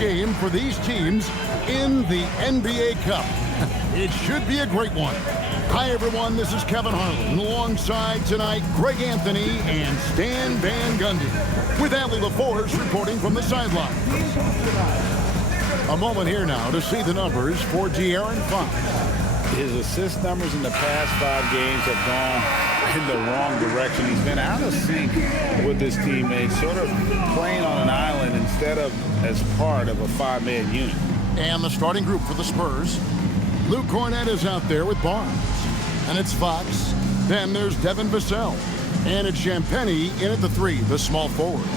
game for these teams in the NBA Cup. It should be a great one. Hi, everyone. This is Kevin Harlan. Alongside tonight, Greg Anthony and Stan Van Gundy, with Allie LaForce reporting from the sideline. A moment here now to see the numbers for De'Aaron Fox. His assist numbers in the past 5 games have gone in the wrong direction. He's been out of sync with his teammates, sort of playing on an island instead of as part of a 5-man unit. And the starting group for the Spurs. Luke Cornett is out there with Barnes. And it's Fox. Then there's Devin Vassell. And it's Champagnie in at the 3, the small forward.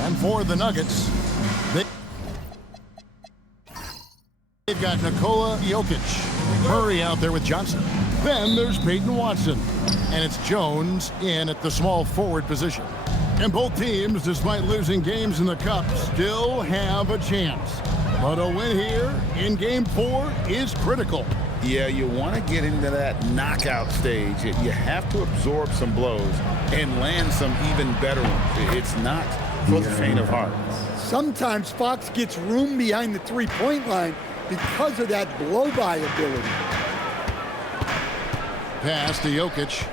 And for the Nuggets, they've got Nikola Jokic. Murray out there with Johnson. Then there's Peyton Watson. And it's Jones in at the small forward position. And both teams, despite losing games in the Cup, still have a chance. But a win here in Game 4 is critical. Yeah, you want to get into that knockout stage. You have to absorb some blows and land some even better ones. It's not for the faint of heart. Sometimes Fox gets room behind the three-point line because of that blow-by ability. Pass to Jokic.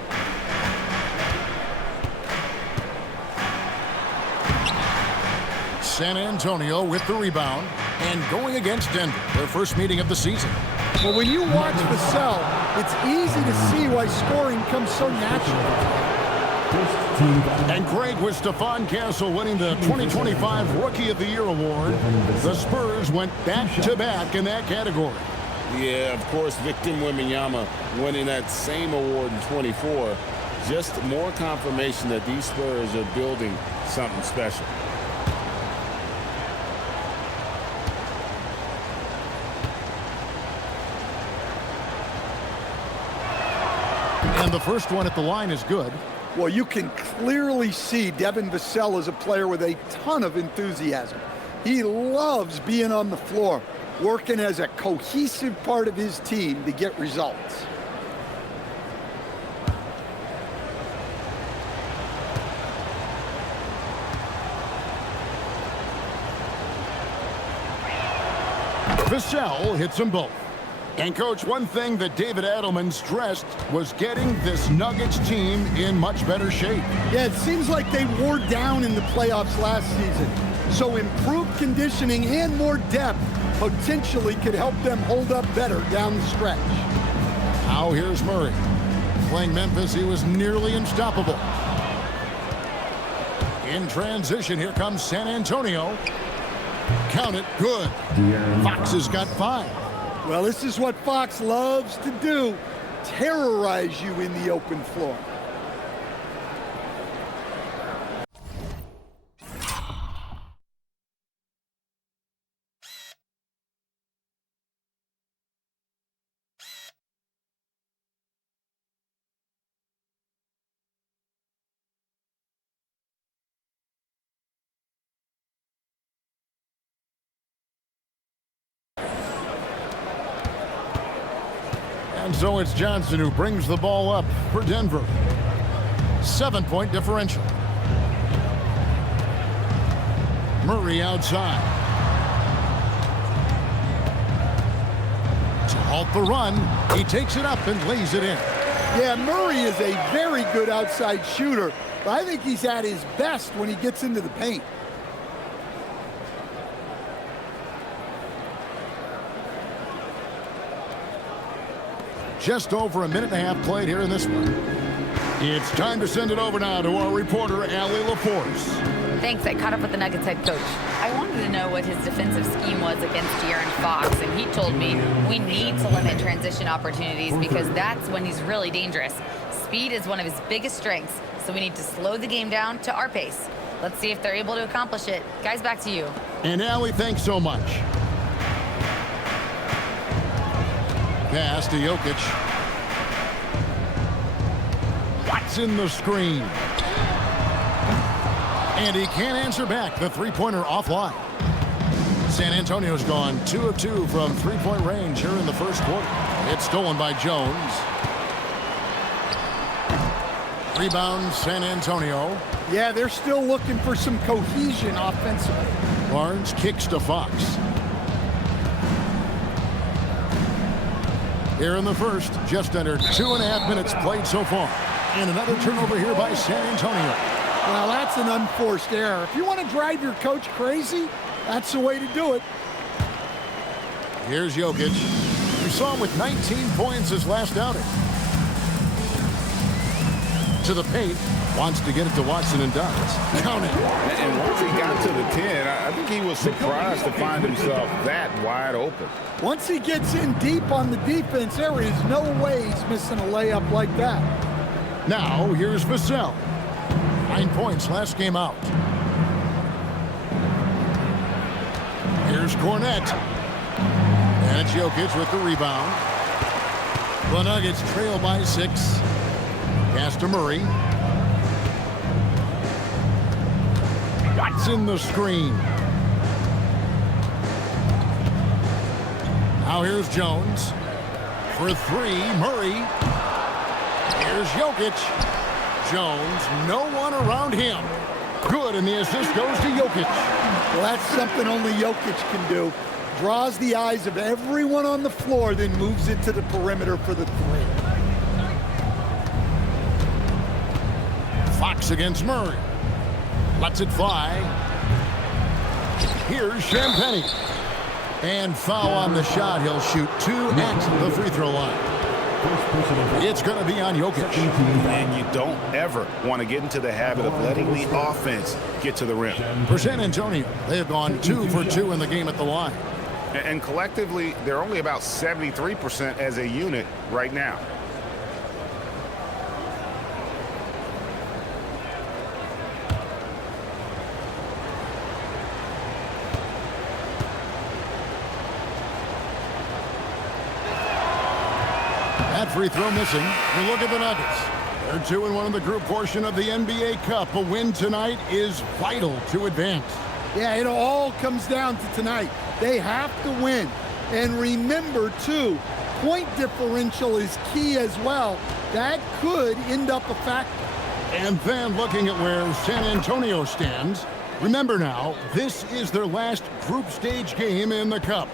San Antonio with the rebound and going against Denver, their first meeting of the season. Well, when you watch Vassell, it's easy to see why scoring comes so natural. And Greg, with Stephon Castle winning the 2025 Rookie of the Year award, the Spurs went back-to-back in that category. Yeah, of course, Victor Wembanyama winning that same award in 24. Just more confirmation that these Spurs are building something special. And the first one at the line is good. Well, you can clearly see Devin Vassell is a player with a ton of enthusiasm. He loves being on the floor, working as a cohesive part of his team to get results. Vassell hits them both. And, Coach, one thing that David Adelman stressed was getting this Nuggets team in much better shape. Yeah, it seems like they wore down in the playoffs last season. So improved conditioning and more depth potentially could help them hold up better down the stretch. Now here's Murray. Playing Memphis, he was nearly unstoppable. In transition, here comes San Antonio. Count it, good. Fox has got 5. Well, this is what Fox loves to do, terrorize you in the open floor. And so it's Johnson who brings the ball up for Denver. 7-point differential. Murray outside. To halt the run, he takes it up and lays it in. Yeah, Murray is a very good outside shooter, but I think he's at his best when he gets into the paint. Just over a minute and a half played here in this one. It's time to send it over now to our reporter, Allie LaForce. Thanks. I caught up with the Nuggets head coach. I wanted to know what his defensive scheme was against De'Aaron Fox, and he told me we need to limit transition opportunities because that's when he's really dangerous. Speed is one of his biggest strengths, so we need to slow the game down to our pace. Let's see if they're able to accomplish it. Guys, back to you. And Allie, thanks so much. Pass to Jokic. Watson the screen. And he can't answer back. The three-pointer offline. San Antonio's gone 2 of 2 from three-point range here in the first quarter. It's stolen by Jones. Rebound, San Antonio. Yeah, they're still looking for some cohesion offensively. Barnes kicks to Fox. Here in the first, just under 2.5 minutes played so far. And another turnover here by San Antonio. Well, that's an unforced error. If you want to drive your coach crazy, that's the way to do it. Here's Jokic. We saw him with 19 points his last outing. To the paint. Wants to get it to Watson and does. Count it. And once he got to the 10, I think he was surprised to find himself that wide open. Once he gets in deep on the defense, there is no way he's missing a layup like that. Now, here's Vassell. 9 points last game out. Here's Cornette. And it's Jokic with the rebound. The Nuggets trail by 6. Pass to Murray. Watson the screen. Now here's Jones. For 3, Murray. Here's Jokic. Jones, no one around him. Good, and the assist goes to Jokic. Well, that's something only Jokic can do. Draws the eyes of everyone on the floor, then moves it to the perimeter for the 3. Fox against Murray. Lets it fly. Here's Champagnie. And foul on the shot. He'll shoot 2 at the free throw line. It's going to be on Jokic. And you don't ever want to get into the habit of letting the offense get to the rim. For San Antonio, they have gone 2 for 2 in the game at the line. And collectively, they're only about 73% as a unit right now. That free throw missing. You look at the Nuggets. They're 2-1 in the group portion of the NBA Cup. A win tonight is vital to advance. Yeah, it all comes down to tonight. They have to win. And remember, too, point differential is key as well. That could end up a factor. And then looking at where San Antonio stands, remember now, this is their last group stage game in the Cup.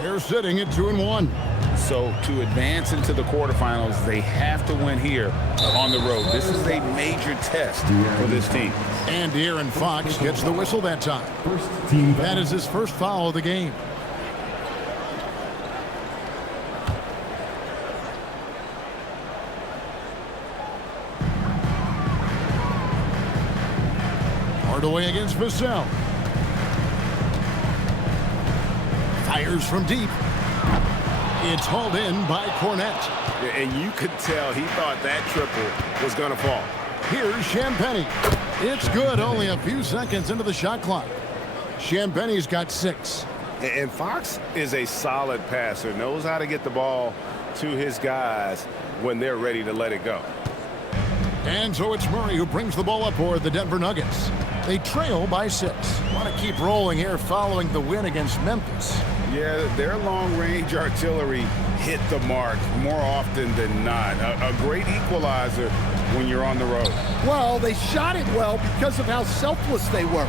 They're sitting at 2-1. So to advance into the quarterfinals, they have to win here on the road. This is a major test for this team. And De'Aaron Fox gets the whistle that time. That is his first foul of the game. Hardaway against Vassell. Fires from deep. It's hauled in by Cornette. And you could tell he thought that triple was going to fall. Here's Champagnie. It's good, only a few seconds into the shot clock. Champagnie's got 6. And Fox is a solid passer, knows how to get the ball to his guys when they're ready to let it go. And so it's Murray who brings the ball up for the Denver Nuggets. They trail by 6. Want to keep rolling here following the win against Memphis. Yeah, their long-range artillery hit the mark more often than not. A great equalizer when you're on the road. Well, they shot it well because of how selfless they were.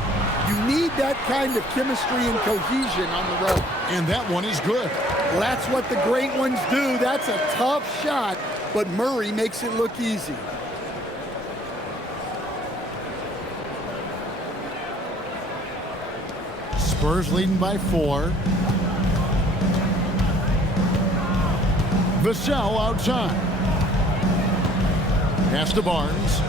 You need that kind of chemistry and cohesion on the road. And that one is good. Well, that's what the great ones do. That's a tough shot, but Murray makes it look easy. Spurs leading by 4. Vassell outside. Pass to Barnes.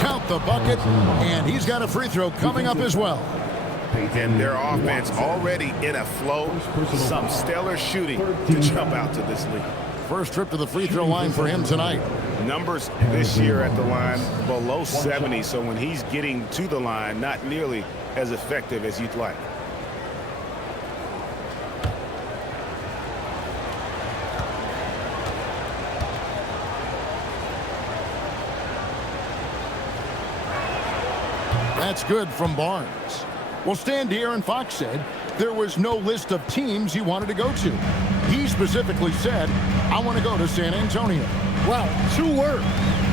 Count the bucket, and he's got a free throw coming up as well. And their offense already in a flow. Some stellar shooting to jump out to this lead. First trip to the free throw line for him tonight. Numbers this year at the line below 70, so when he's getting to the line, not nearly as effective as you'd like. That's good from Barnes. Well, Stan De'Aaron Fox said there was no list of teams he wanted to go to. He specifically said, I want to go to San Antonio. Well, 2 words.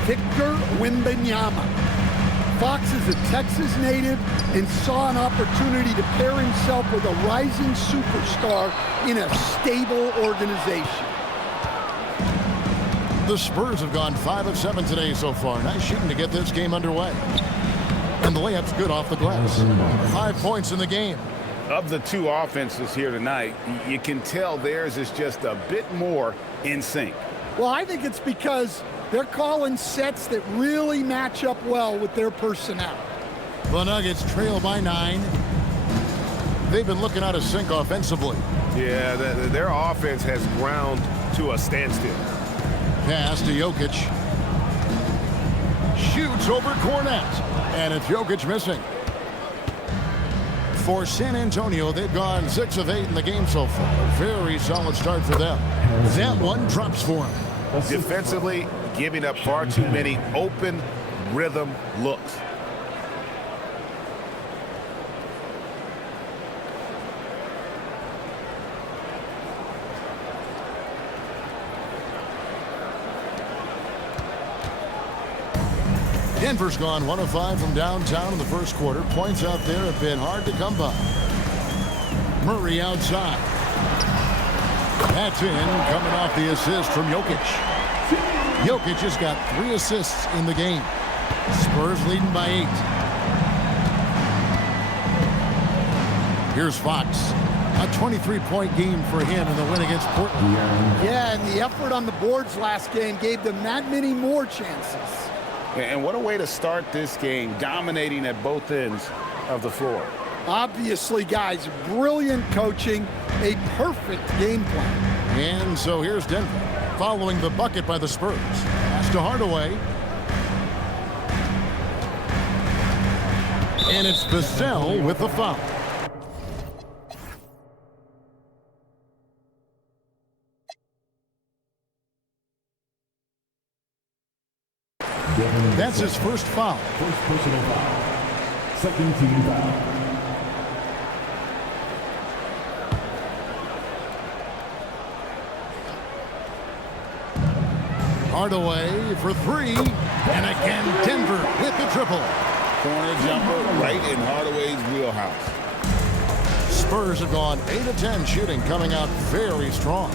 Victor Wembanyama. Fox is a Texas native and saw an opportunity to pair himself with a rising superstar in a stable organization. The Spurs have gone 5 of 7 today so far. Nice shooting to get this game underway. And the layup's good off the glass. 5 points in the game. Of the two offenses here tonight, you can tell theirs is just a bit more in sync. Well, I think it's because they're calling sets that really match up well with their personnel. The Nuggets trail by 9. They've been looking out of sync offensively. Yeah, their offense has ground to a standstill. Pass to Jokic. Shoots over Cornet. And it's Jokic missing. For San Antonio, they've gone 6 of 8 in the game so far. A very solid start for them. That one drops for them. Defensively, giving up far too many open rhythm looks. Denver's gone 1 of 5 from downtown in the first quarter. Points out there have been hard to come by. Murray outside. That's in, coming off the assist from Jokic. Jokic has got 3 assists in the game. Spurs leading by 8. Here's Fox. A 23-point game for him in the win against Portland. Yeah, and the effort on the boards last game gave them that many more chances. And what a way to start this game, dominating at both ends of the floor. Obviously, guys, brilliant coaching, a perfect game plan. And so here's Denver, following the bucket by the Spurs. Pass to Hardaway. And it's Vassell with the foul. That's his first foul. First personal foul. Second team foul. Hardaway for 3. And again, Denver with the triple. Corner jumper right in Hardaway's wheelhouse. Spurs have gone 8 of 10 shooting, coming out very strong.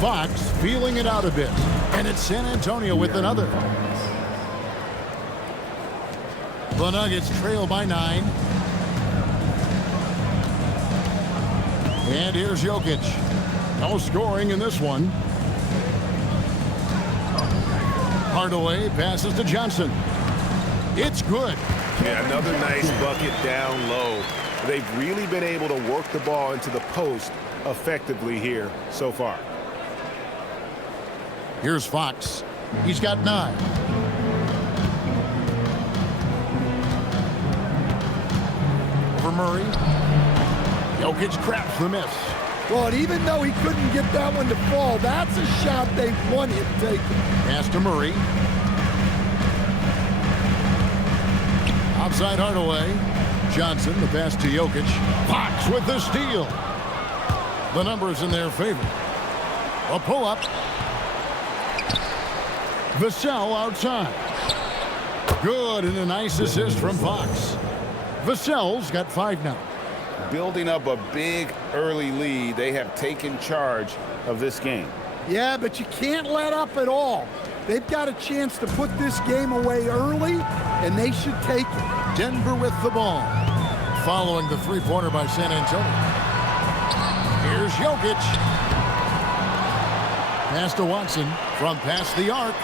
Fox feeling it out a bit. And it's San Antonio with another. The Nuggets trail by 9. And here's Jokic. No scoring in this one. Hardaway passes to Johnson. It's good. Yeah, another nice bucket down low. They've really been able to work the ball into the post effectively here so far. Here's Fox. He's got 9. For Murray. Jokic crafts the miss. Well, and even though he couldn't get that one to fall, that's a shot they want him taking. Pass to Murray. Outside Hardaway. Johnson, the pass to Jokic. Fox with the steal. The numbers in their favor. A pull-up. Vassell outside. Good, and a nice assist from Fox. Vassell's got 5 now. Building up a big early lead, they have taken charge of this game. Yeah, but you can't let up at all. They've got a chance to put this game away early, and they should take it. Denver with the ball. Following the 3-pointer by San Antonio. Here's Jokic. Pass to Watson from past the arc.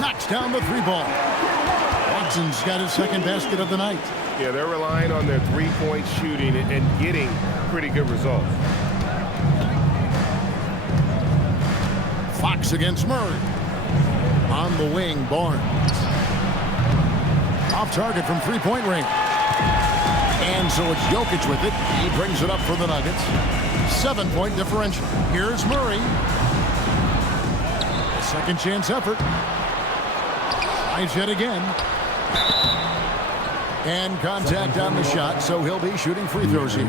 Knocks down the 3-ball. Watson's got his second basket of the night. Yeah, they're relying on their three-point shooting and getting pretty good results. Fox against Murray. On the wing, Barnes. Off target from 3-point range. And so it's Jokic with it. He brings it up for the Nuggets. 7-point differential. Here's Murray. A second chance effort. Tries yet again. And contact on the shot, so he'll be shooting free throws here.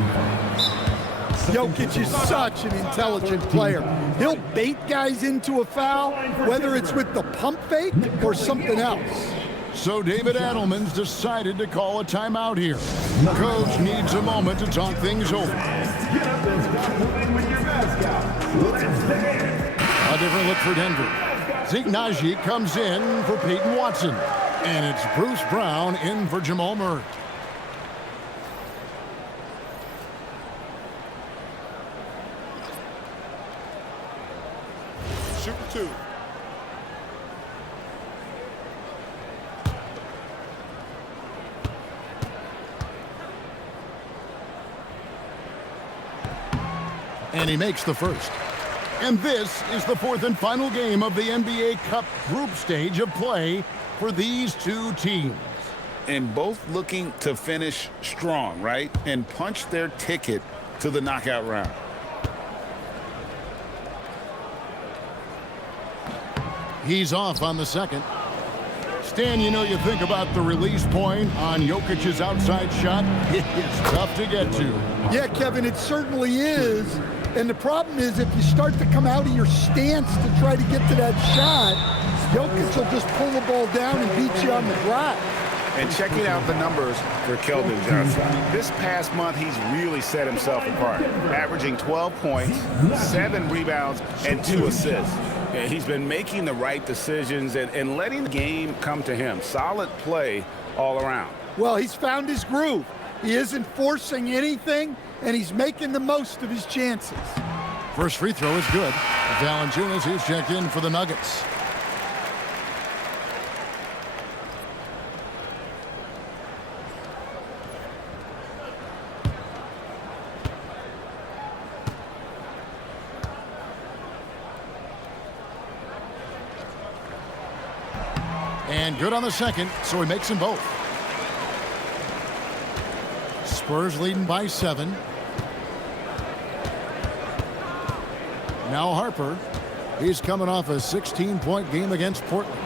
Jokic is such an intelligent player. He'll bait guys into a foul, whether it's with the pump fake or something else. So David Adelman's decided to call a timeout here. Coach needs a moment to talk things over. A different look for Denver. Zeke Naji comes in for Peyton Watson. And it's Bruce Brown in for Jamal Murray. Super 2. And he makes the first. And this is the fourth and final game of the NBA Cup group stage of play for these two teams. And both looking to finish strong, right? And punch their ticket to the knockout round. He's off on the second. Stan, you know, you think about the release point on Jokic's outside shot. It's tough to get to. Yeah, Kevin, it certainly is. And the problem is if you start to come out of your stance to try to get to that shot, Jokic will just pull the ball down and beat you on the drive. And checking out the numbers for Keldon Johnson. This past month, he's really set himself apart, averaging 12 points, 7 rebounds, and 2 assists. Yeah, he's been making the right decisions and letting the game come to him. Solid play all around. Well, he's found his groove. He isn't forcing anything, and he's making the most of his chances. First free throw is good. Valanciunas, he's checked in for the Nuggets. And good on the second, so he makes them both. Spurs leading by 7. Now Harper. He's coming off a 16-point game against Portland.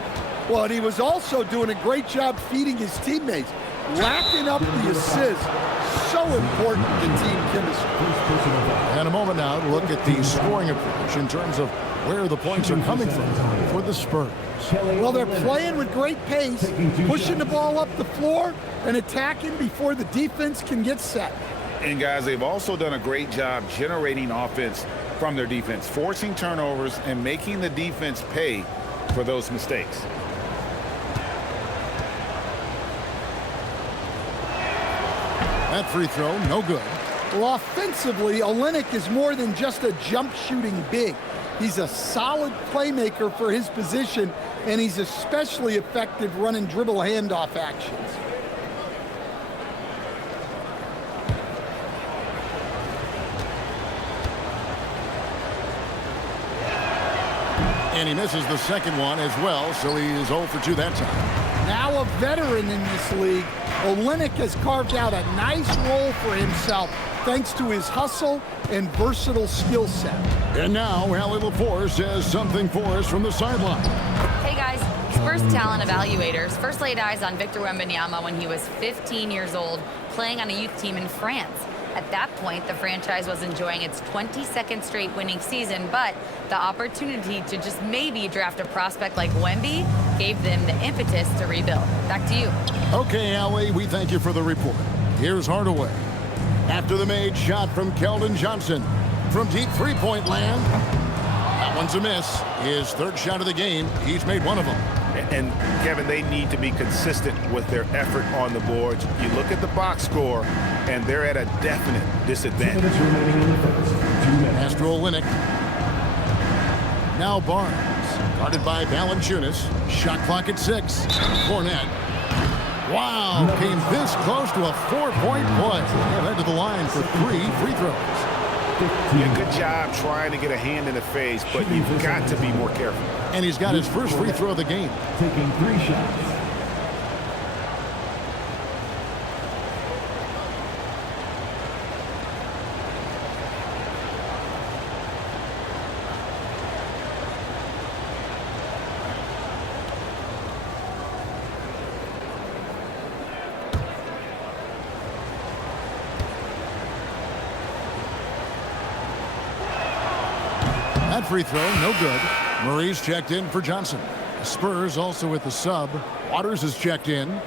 Well, and he was also doing a great job feeding his teammates, racking up the assists. So important to team chemistry. And a moment now to look at the scoring approach in terms of where the points are coming from for the Spurs. Well, they're playing with great pace, pushing the ball up the floor and attacking before the defense can get set. And guys, they've also done a great job generating offense from their defense, forcing turnovers and making the defense pay for those mistakes. That free throw, no good. Well, offensively, Olynyk is more than just a jump shooting big. He's a solid playmaker for his position, and he's especially effective running dribble handoff actions. And he misses the second one as well, so he is 0 for 2 that time. Now a veteran in this league, Olynyk has carved out a nice role for himself thanks to his hustle and versatile skill set. And now Allie LaForce has something for us from the sideline. Hey guys, Spurs talent evaluators first laid eyes on Victor Wembanyama when he was 15 years old, playing on a youth team in France. At that point, the franchise was enjoying its 22nd straight winning season, but the opportunity to just maybe draft a prospect like Wemby gave them the impetus to rebuild. Back to you. Okay, Allie, we thank you for the report. Here's Hardaway. After the made shot from Keldon Johnson from deep three-point land. That one's a miss. His third shot of the game. He's made one of them. And Kevin, they need to be consistent with their effort on the boards. You look at the box score, and they're at a definite disadvantage. Pass to Olynyk. Now Barnes, guarded by Valanciunas. Shot clock at 6. Cornette. Wow, came this close to a 4-point play. He'll head to the line for 3 free throws. Yeah, good job trying to get a hand in the face, but you've got to be more careful. And he's got his first free throw of the game. Taking 3 shots. That free throw, no good. Murray's checked in for Johnson. The Spurs also with the sub. Waters is checked in.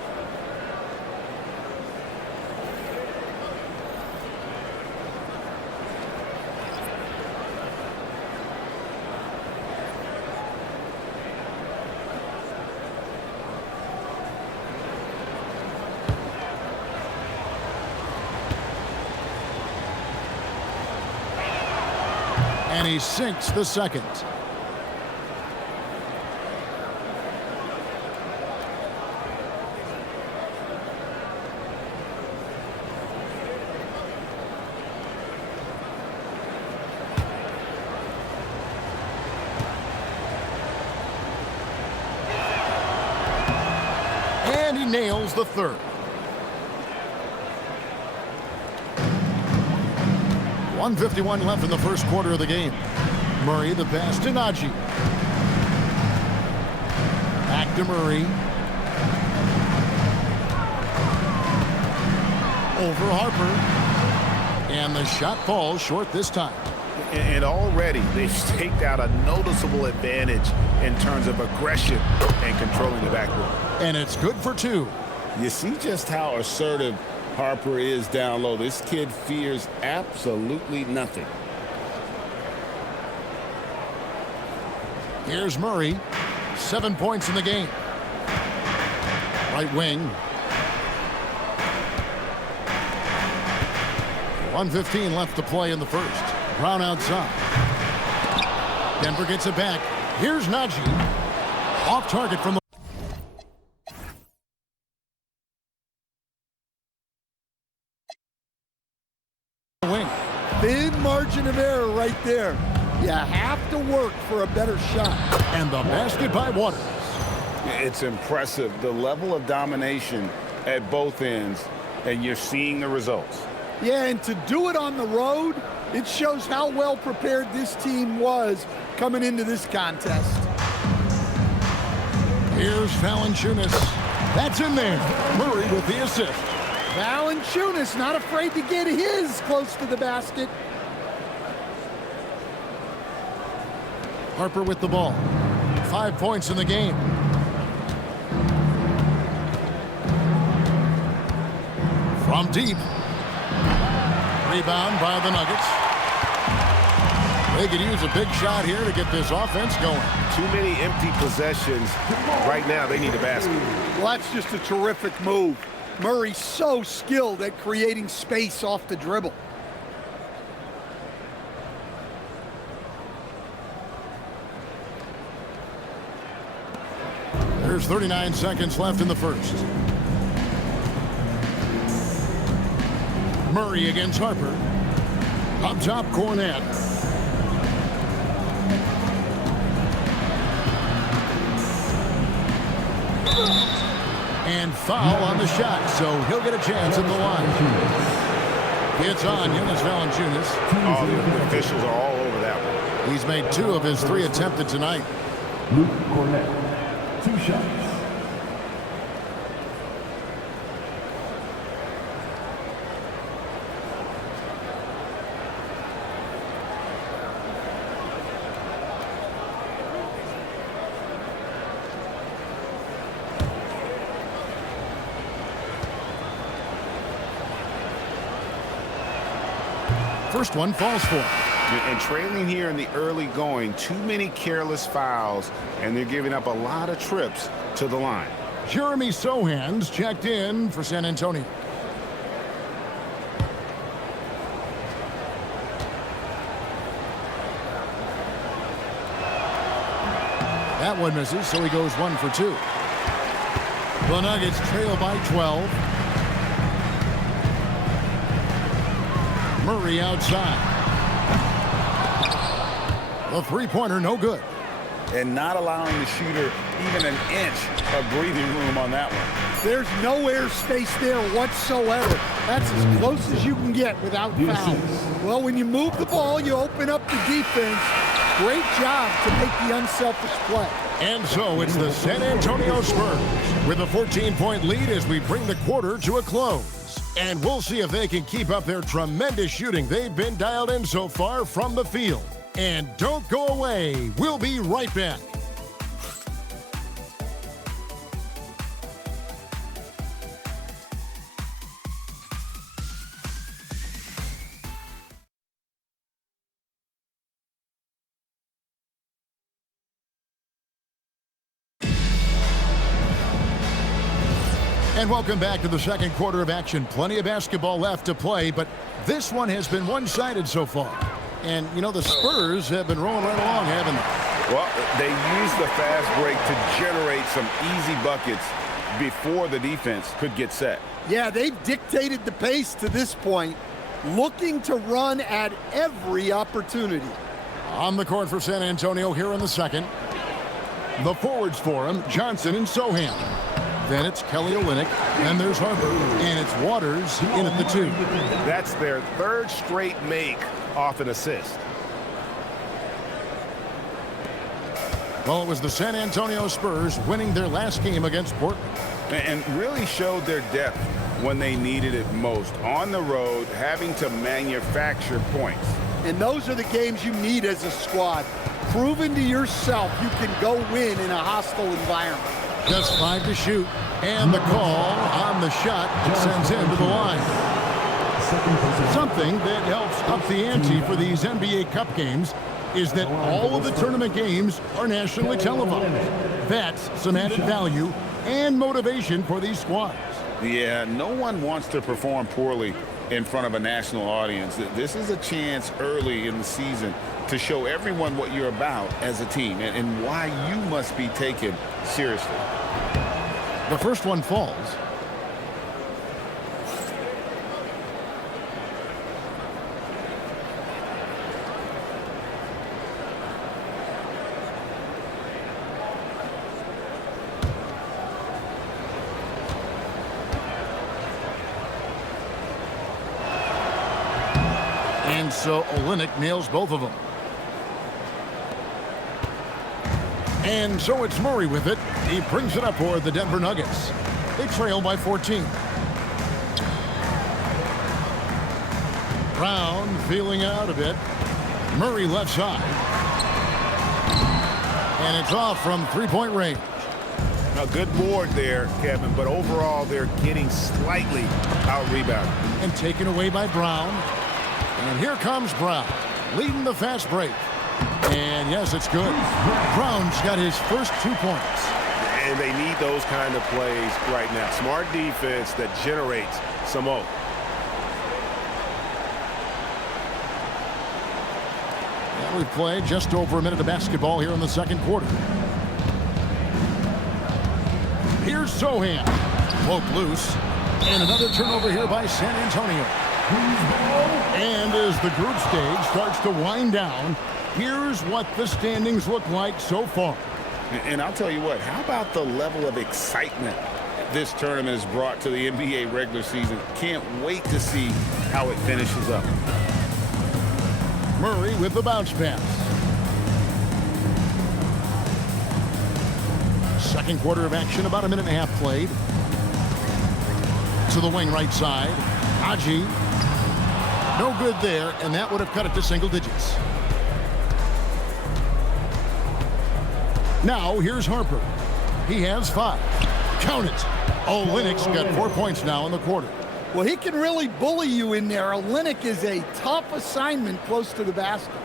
And he sinks the second. And he nails the third. .151 left in the first quarter of the game. Murray, the pass to Najee. Back to Murray. Over Harper. And the shot falls short this time. And already they've staked out a noticeable advantage in terms of aggression and controlling the backboard. And it's good for two. You see just how assertive Harper is down low. This kid fears absolutely nothing. Here's Murray. 7 points in the game. Right wing. 1:15 left to play in the first. Brown outside. Denver gets it back. Here's Najee. Off target from the wing. Thin margin of error right there. You have to work for a better shot. And the basket by Waters. It's impressive, the level of domination at both ends, and you're seeing the results. Yeah, and to do it on the road, it shows how well prepared this team was coming into this contest. Here's Valanciunas. That's in there. Murray with the assist. Valanciunas not afraid to get his close to the basket. Harper with the ball. 5 points in the game. From deep. Rebound by the Nuggets. They could use a big shot here to get this offense going. Too many empty possessions. Right now, they need a basket. Well, that's just a terrific move. Murray's so skilled at creating space off the dribble. There's 39 seconds left in the first. Murray against Harper. Up top, Cornette. And foul on the shot, so he'll get a chance at the line. It's on Jonas Valanciunas. Oh, the officials are all over that one. He's made 2 of his 3 attempted tonight. Luke Cornett, 2 shots. First one falls for him. And trailing here in the early going, too many careless fouls, and they're giving up a lot of trips to the line. Jeremy Sohan's checked in for San Antonio. That one misses, so he goes 1 for 2. The Nuggets trail by 12. Murray outside. The three-pointer, no good. And not allowing the shooter even an inch of breathing room on that one. There's no air space there whatsoever. That's as close as you can get without foul. Well, when you move the ball, you open up the defense. Great job to make the unselfish play. And so it's the San Antonio Spurs with a 14-point lead as we bring the quarter to a close. And we'll see if they can keep up their tremendous shooting they've been dialed in so far from the field. And don't go away. We'll be right back. And welcome back to the second quarter of action. Plenty of basketball left to play, but this one has been one-sided so far. And, you know, the Spurs have been rolling right along, haven't they? Well, they used the fast break to generate some easy buckets before the defense could get set. Yeah, they've dictated the pace to this point, looking to run at every opportunity. On the court for San Antonio here in the second. The forwards for him, Johnson and Sohan. Then it's Kelly Olynyk, then there's Harper, and it's Waters in at the 2. That's their third straight make off an assist. Well, it was the San Antonio Spurs winning their last game against Portland. And really showed their depth when they needed it most. On the road, having to manufacture points. And those are the games you need as a squad. Proving to yourself you can go win in a hostile environment. Just 5 to shoot, and the call on the shot that sends him to the line. Something that helps up the ante for these NBA Cup games is that all of the tournament games are nationally televised. That's some added value and motivation for these squads. Yeah, no one wants to perform poorly in front of a national audience. This is a chance early in the season to show everyone what you're about as a team and why you must be taken seriously. The first one falls. And so Olynyk nails both of them. And so it's Murray with it. He brings it up for the Denver Nuggets. They trail by 14. Brown feeling out a bit. Murray left side. And it's off from three-point range. A good board there, Kevin, but overall they're getting slightly out-rebounded. And taken away by Brown. And here comes Brown, leading the fast break. And yes, it's good. Brown's got his first 2 points. And they need those kind of plays right now. Smart defense that generates some hope. And we've played just over a minute of basketball here in the second quarter. Here's Sohan. Poke loose. And another turnover here by San Antonio. And as the group stage starts to wind down, here's what the standings look like so far. And I'll tell you what, how about the level of excitement this tournament has brought to the NBA regular season? Can't wait to see how it finishes up. Murray with the bounce pass. Second quarter of action, about a minute and a half played. To the wing right side. Haji. No good there, and that would have cut it to single digits. Now, here's Harper. He has 5. Count it. Olynyk's got 4 points now in the quarter. Well, he can really bully you in there. Olynyk is a tough assignment close to the basket.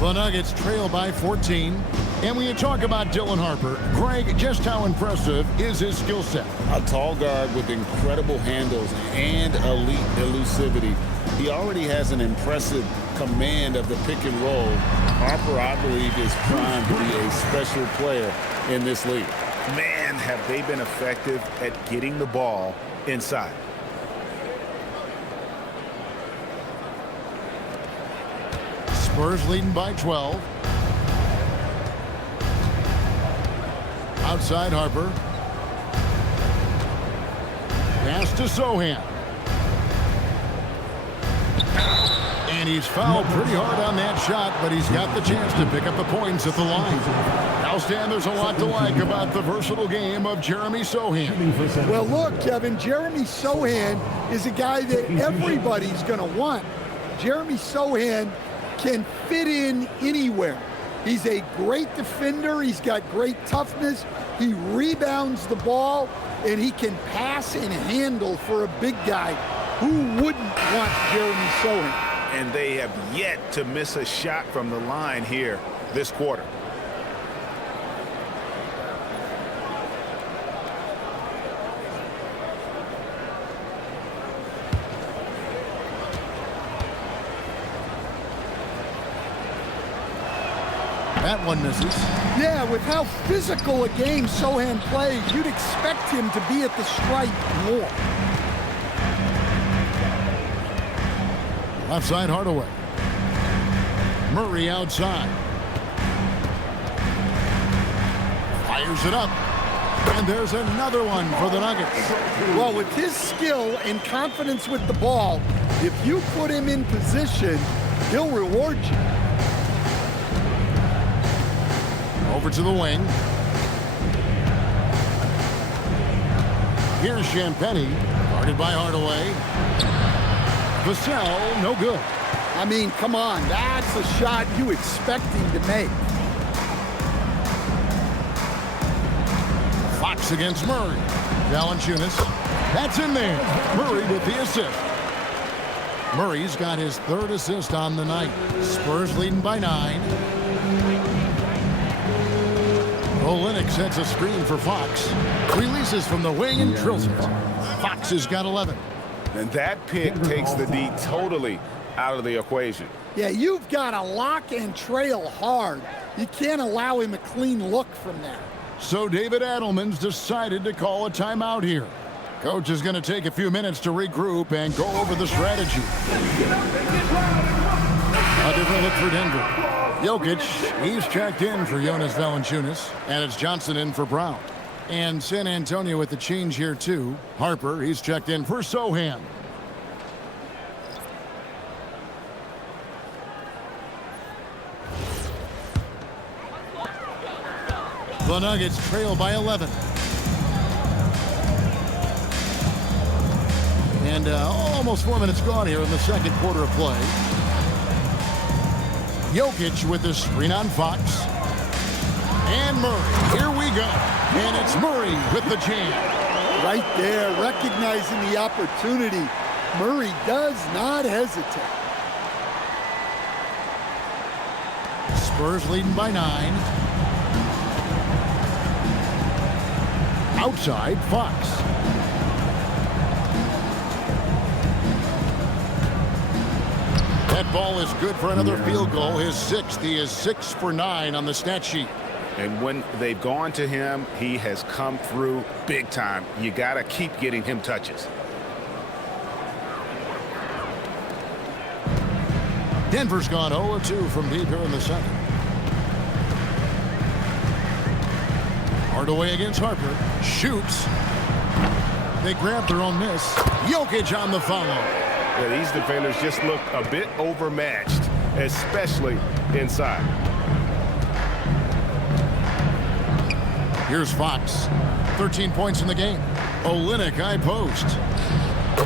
The Nuggets trail by 14. And when you talk about Dylan Harper, Greg, just how impressive is his skill set? A tall guard with incredible handles and elite elusivity. He already has an impressive command of the pick and roll. Harper, I believe, is primed to be a special player in this league. Man, have they been effective at getting the ball inside. Spurs leading by 12. Outside Harper. Pass to Sohan. And he's fouled pretty hard on that shot, but he's got the chance to pick up the points at the line. Now, Stan, there's a lot to like about the versatile game of Jeremy Sohan. Well, look, Kevin, Jeremy Sohan is a guy that everybody's going to want. Jeremy Sohan can fit in anywhere. He's a great defender. He's got great toughness. He rebounds the ball, and he can pass and handle for a big guy. Who wouldn't want Jeremy Sohan? And they have yet to miss a shot from the line here this quarter. That one misses. Yeah, with how physical a game Sohan plays, you'd expect him to be at the stripe more. Left side, Hardaway. Murray outside. Fires it up. And there's another one for the Nuggets. Well, with his skill and confidence with the ball, if you put him in position, he'll reward you. Over to the wing. Here's Champagnie, guarded by Hardaway. Vassell, no good. I mean, come on, that's a shot you expect him to make. Fox against Murray. Valanciunas. That's in there. Murray with the assist. Murray's got his third assist on the night. Spurs leading by 9. Olynyk sets a screen for Fox. Releases from the wing and drills it. Fox has got 11. And that pick takes the D totally out of the equation. Yeah, you've got to lock and trail hard. You can't allow him a clean look from there. So David Adelman's decided to call a timeout here. Coach is going to take a few minutes to regroup and go over the strategy. A different look for Denver. Jokic, he's checked in for Jonas Valanciunas, and it's Johnson in for Brown. And San Antonio with the change here too. Harper, he's checked in for Sohan. The Nuggets trail by 11. And almost 4 minutes gone here in the second quarter of play. Jokic with the screen on Fox. And Murray, here we go. And it's Murray with the jam. Right there, recognizing the opportunity. Murray does not hesitate. Spurs leading by 9. Outside, Fox. That ball is good for another field goal. His 6th. He is 6 for 9 on the stat sheet. And when they've gone to him, he has come through big time. You got to keep getting him touches. Denver's gone 0-2 from deep here in the second. Hardaway against Harper. Shoots. They grab their own miss. Jokic on the follow. Yeah, these defenders just look a bit overmatched, especially inside. Here's Fox. 13 points in the game. Olynyk high post.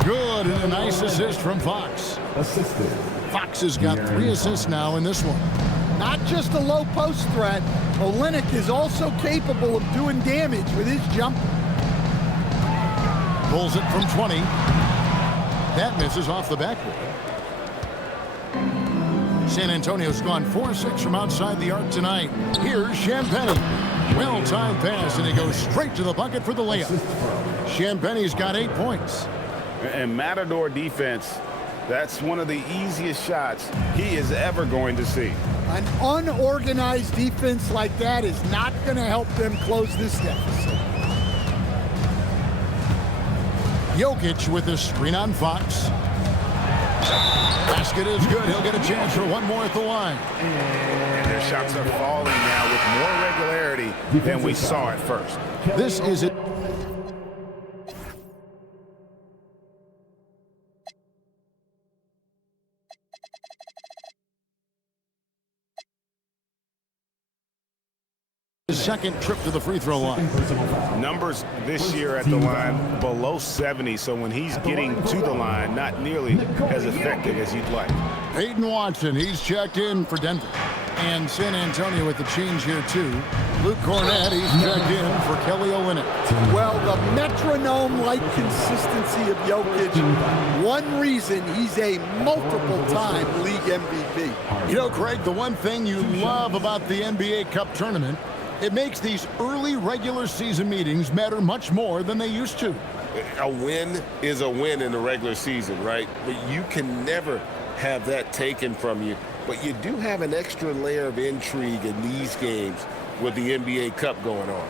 Good, and a nice assist from Fox. Assisted. Fox has got 3 assists now in this one. Not just a low post threat, Olynyk is also capable of doing damage with his jumper. Pulls it from 20. That misses off the backboard. San Antonio's gone 4-6 from outside the arc tonight. Here's Champagnie. Well-timed pass, and he goes straight to the bucket for the layup. Champagnie's got 8 points. And Matador defense, that's one of the easiest shots he is ever going to see. An unorganized defense like that is not going to help them close this deficit. Jokic with the screen on Fox. Basket is good. He'll get a chance for one more at the line. And their shots are falling now with more regularity than we saw at first. This is it. second trip to the free throw line. Personal foul. Numbers this year at the line below 70, so when he's getting to the line, not nearly as effective as you'd like. Peyton Watson, he's checked in for Denver. And San Antonio with the change here, too. Luke Cornett, he's checked in for Kelly Olynyk. Well, the metronome-like consistency of Jokic, one reason he's a multiple-time league MVP. You know, Craig, the one thing you love about the NBA Cup tournament, it makes these early regular season meetings matter much more than they used to. A win is a win in the regular season, right? But you can never have that taken from you. But you do have an extra layer of intrigue in these games with the NBA Cup going on.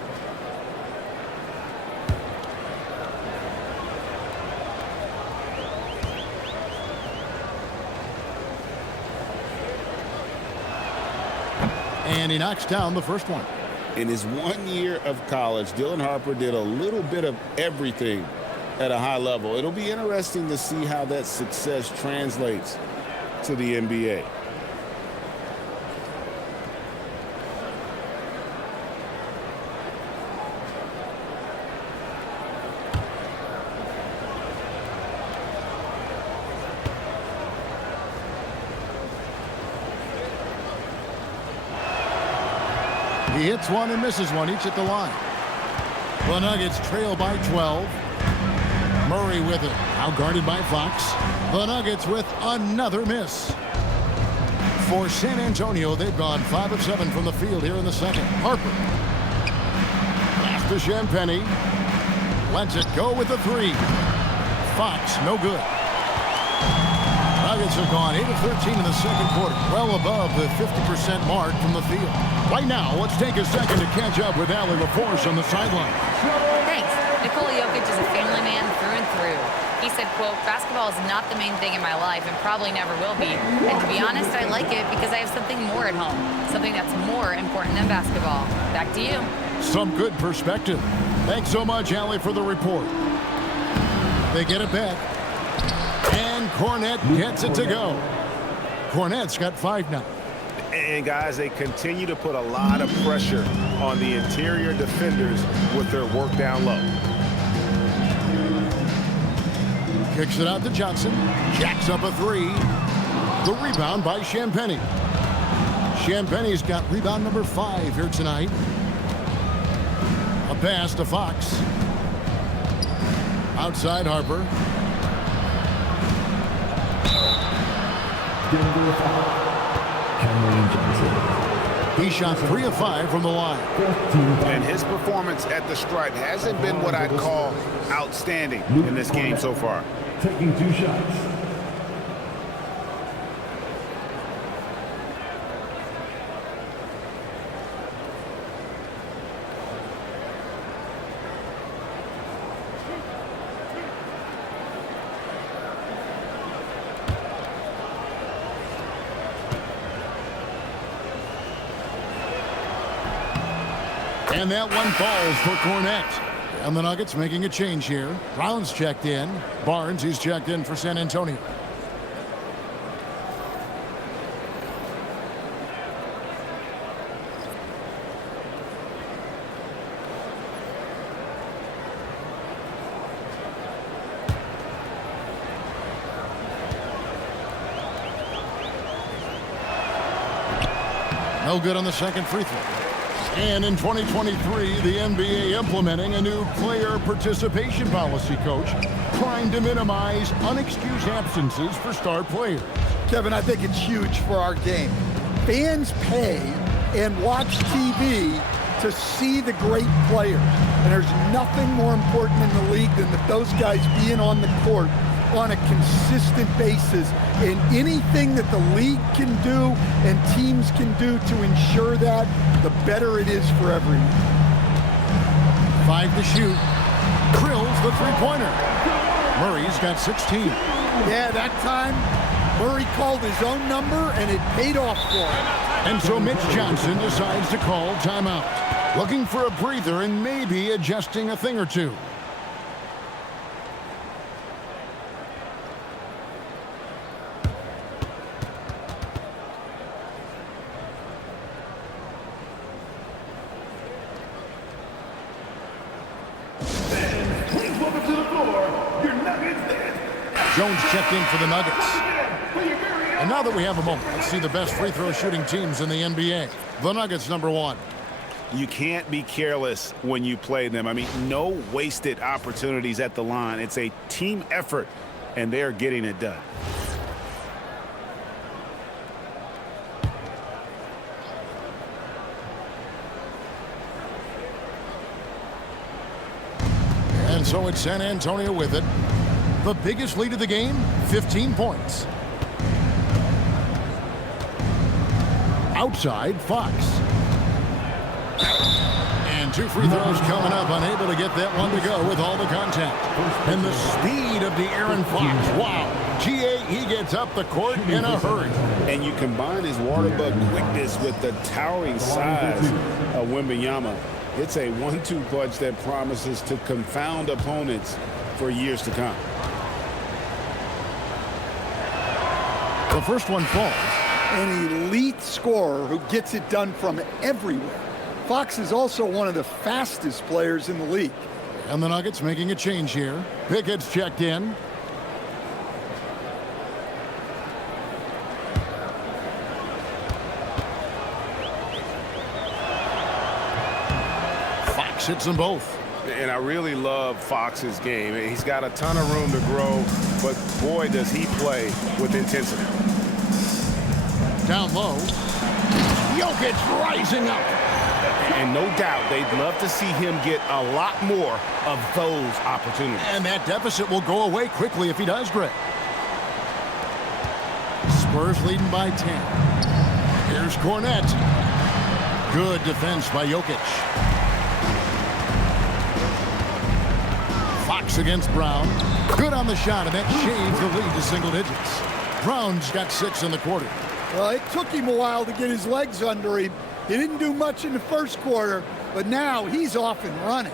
And he knocks down the first one. In his 1 year of college, Dylan Harper did a little bit of everything at a high level. It'll be interesting to see how that success translates to the NBA. He hits one and misses one, each at the line. The Nuggets trail by 12. Murray with it, now guarded by Fox. The Nuggets with another miss. For San Antonio, they've gone 5 of 7 from the field here in the second. Harper. Pass to Champagnie. Lets it go with the three. Fox, no good. Nuggets have gone 8 of 13 in the second quarter, well above the 50% mark from the field. Right now, let's take a second to catch up with Allie LaForce on the sideline. Thanks. Nikola Jokic is a family man through and through. He said, quote, "Basketball is not the main thing in my life and probably never will be. And to be honest, I like it because I have something more at home, something that's more important than basketball." Back to you. Some good perspective. Thanks so much, Allie, for the report. They get it back. And Cornett gets it to go. Cornett's got 5 now. And, guys, they continue to put a lot of pressure on the interior defenders with their work down low. Kicks it out to Johnson. Jacks up a 3. The rebound by Champagnie. Champagnie's got rebound number 5 here tonight. A pass to Fox. Outside Harper. Denver foul. Cameron Johnson. He shot 3 of 5 from the line. And his performance at the stripe hasn't been what I'd call outstanding in this game so far. Taking 2 shots. And that one falls for Cornett. And the Nuggets making a change here. Brown's checked in. Barnes, he's checked in for San Antonio. No good on the second free throw. And in 2023, the NBA implementing a new player participation policy, Coach, trying to minimize unexcused absences for star players. Kevin, I think it's huge for our game. Fans pay and watch TV to see the great players. And there's nothing more important in the league than that those guys being on the court on a consistent basis. And anything that the league can do and teams can do to ensure that, the better it is for everyone. 5 to shoot. Drills the three-pointer. Murray's got 16. Yeah, that time Murray called his own number and it paid off for him. And so Mitch Johnson decides to call timeout. Looking for a breather and maybe adjusting a thing or two. Jones checked in for the Nuggets. And now that we have a moment, let's see the best free throw shooting teams in the NBA. The Nuggets, number 1. You can't be careless when you play them. I mean, no wasted opportunities at the line. It's a team effort, and they're getting it done. And so it's San Antonio with it. The biggest lead of the game, 15 points. Outside, Fox. And 2 free throws coming up, unable to get that one to go with all the contact. And the speed of De'Aaron Fox. Wow. GA, he gets up the court in a hurry. And you combine his water bug quickness with the towering size of Wembanyama. It's a 1-2 punch that promises to confound opponents for years to come. The first one falls. An elite scorer who gets it done from everywhere. Fox is also one of the fastest players in the league. And the Nuggets making a change here. Pickett's checked in. Fox hits them both. And I really love Fox's game. He's got a ton of room to grow, but boy, does he play with intensity. Down low. Jokic rising up. And no doubt, they'd love to see him get a lot more of those opportunities. And that deficit will go away quickly if he does, Greg. Spurs leading by 10. Here's Cornette. Good defense by Jokic. Fox against Brown. Good on the shot, and that changed the lead to single digits. Brown's got 6 in the quarter. Well, it took him a while to get his legs under him. He didn't do much in the first quarter, but now he's off and running.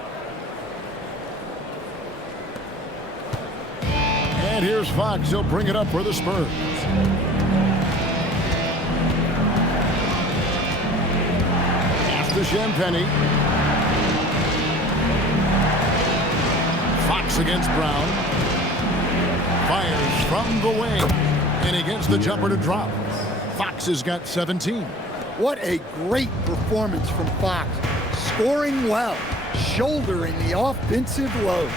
And here's Fox. He'll bring it up for the Spurs. Pass to Champagny. Fox against Brown. Fires from the wing. And he gets the jumper to drop. Fox has got 17. What a great performance from Fox. Scoring well, shouldering the offensive load.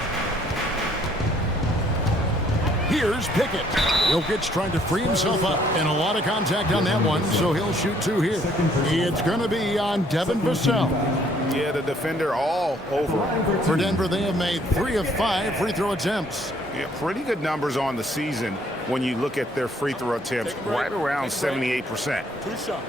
Here's Pickett. Jokic trying to free himself up, and a lot of contact on that one, so he'll shoot 2 here. It's going to be on Devin Vassell. Yeah, the defender all over. For Denver, they have made 3 of 5 free throw attempts. Yeah, pretty good numbers on the season when you look at their free throw attempts, right around 78%. 2 shots.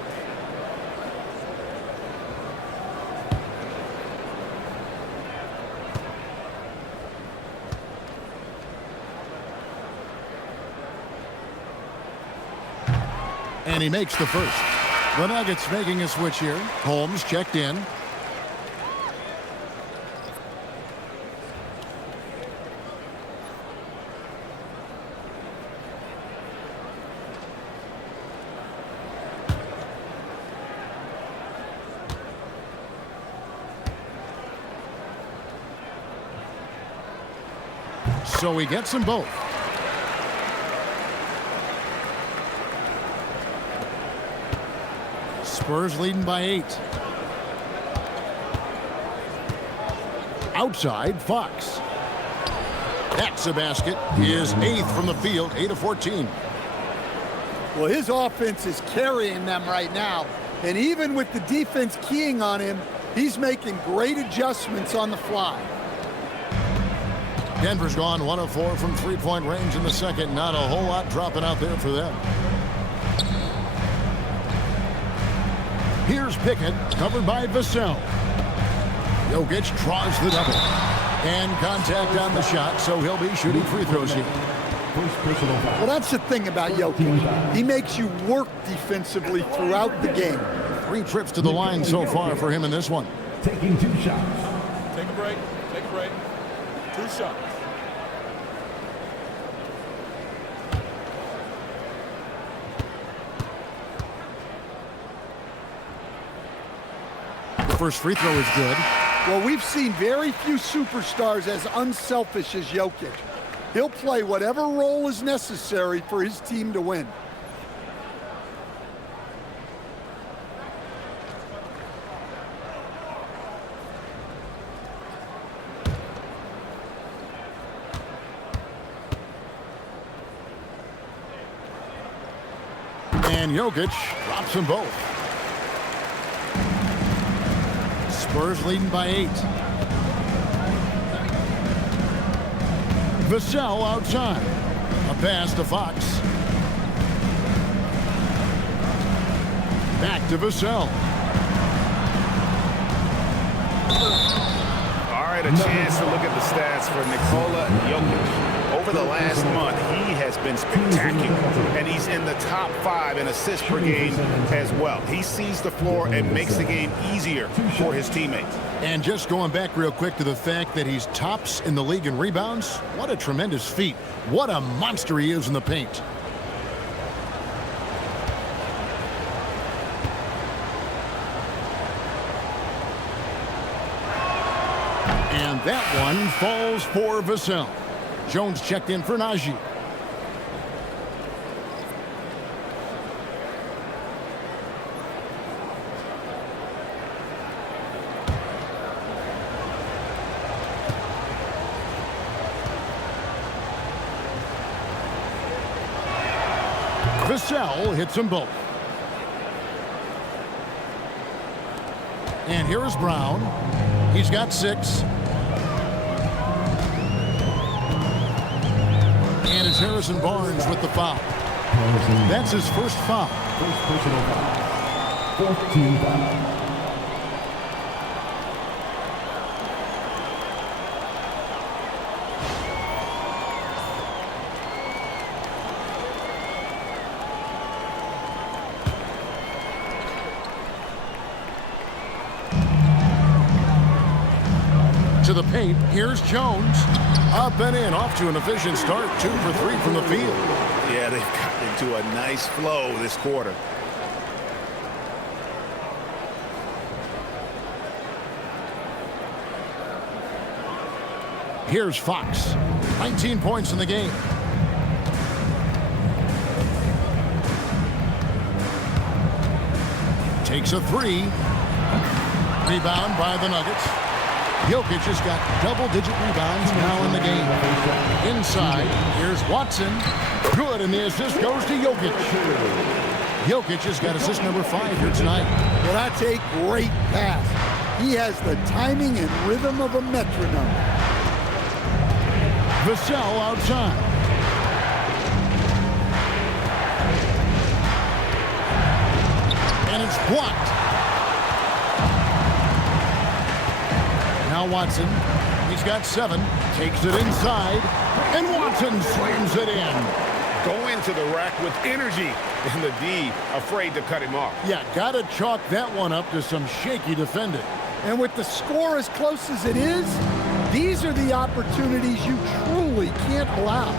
And he makes the first. The Nuggets making a switch here. Holmes checked in. So he gets them both. Spurs leading by 8. Outside, Fox. That's a basket. His 8th from the field, 8 of 14. Well, his offense is carrying them right now. And even with the defense keying on him, he's making great adjustments on the fly. Denver's gone 1 of 4 from three-point range in the second. Not a whole lot dropping out there for them. Here's Pickett, covered by Vassell. Jokic draws the double. And contact on the shot, so he'll be shooting free throws here. Well, that's the thing about Jokic. He makes you work defensively throughout the game. 3 trips to the line so far for him in this one. Taking 2 shots. Take a break. Take a break. 2 shots. The first free throw is good. Well, we've seen very few superstars as unselfish as Jokic. He'll play whatever role is necessary for his team to win. And Jokic drops them both. Spurs leading by 8. Vassell outside. A pass to Fox. Back to Vassell. All right, a chance to look at the stats for Nikola Jokic. Over the last month, he has been spectacular, and he's in the top 5 in assists per game as well. He sees the floor and makes the game easier for his teammates. And just going back real quick to the fact that he's tops in the league in rebounds, what a tremendous feat. What a monster he is in the paint. And that one falls for Vassell. Jones checked in for Najee. Vassell hits them both. And here is Brown. He's got 6. And it's Harrison Barnes with the foul. That's his first foul. First personal foul. 4th team foul. To the paint, here's Jones. Up and in, off to an efficient start. 2 for 3 from the field. Yeah, they've gotten into a nice flow this quarter. Here's Fox. 19 points in the game. Takes a 3. Rebound by the Nuggets. Jokic has got double-digit rebounds now in the game. Inside, here's Watson. Good, and the assist goes to Jokic. Jokic has got assist number 5 here tonight. Well, that's a great pass. He has the timing and rhythm of a metronome. Vassell outside. And it's blocked. Now Watson, he's got 7, takes it inside, and Watson slams it in. Go into the rack with energy, and the D afraid to cut him off. Yeah, gotta chalk that one up to some shaky defending. And with the score as close as it is, these are the opportunities you truly can't allow.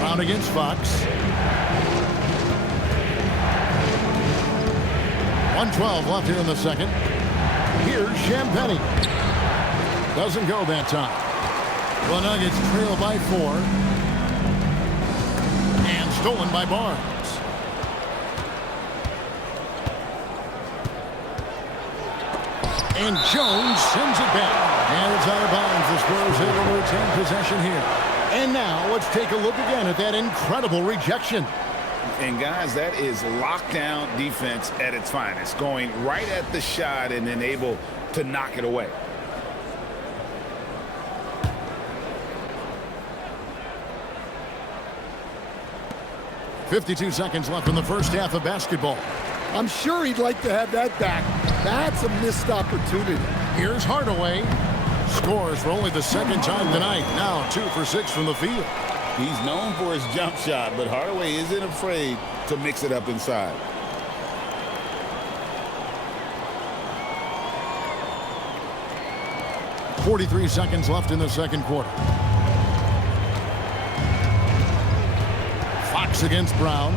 Brown against Fox. 1:12 left here in the second. Here's Champagnie. Doesn't go that time. The Nuggets trail by 4. And stolen by Barnes. And Jones sends it back. And it's out of bounds. The Spurs able to retain possession here. And now let's take a look again at that incredible rejection. And guys, that is lockdown defense at its finest, going right at the shot and then able to knock it away. .52 seconds left in the first half of basketball. I'm sure he'd like to have that back. That's a missed opportunity. Here's Hardaway. Scores for only the second time tonight. Now 2 for 6 from the field. He's known for his jump shot, but Hardaway isn't afraid to mix it up inside. .43 seconds left in the second quarter. Fox against Brown.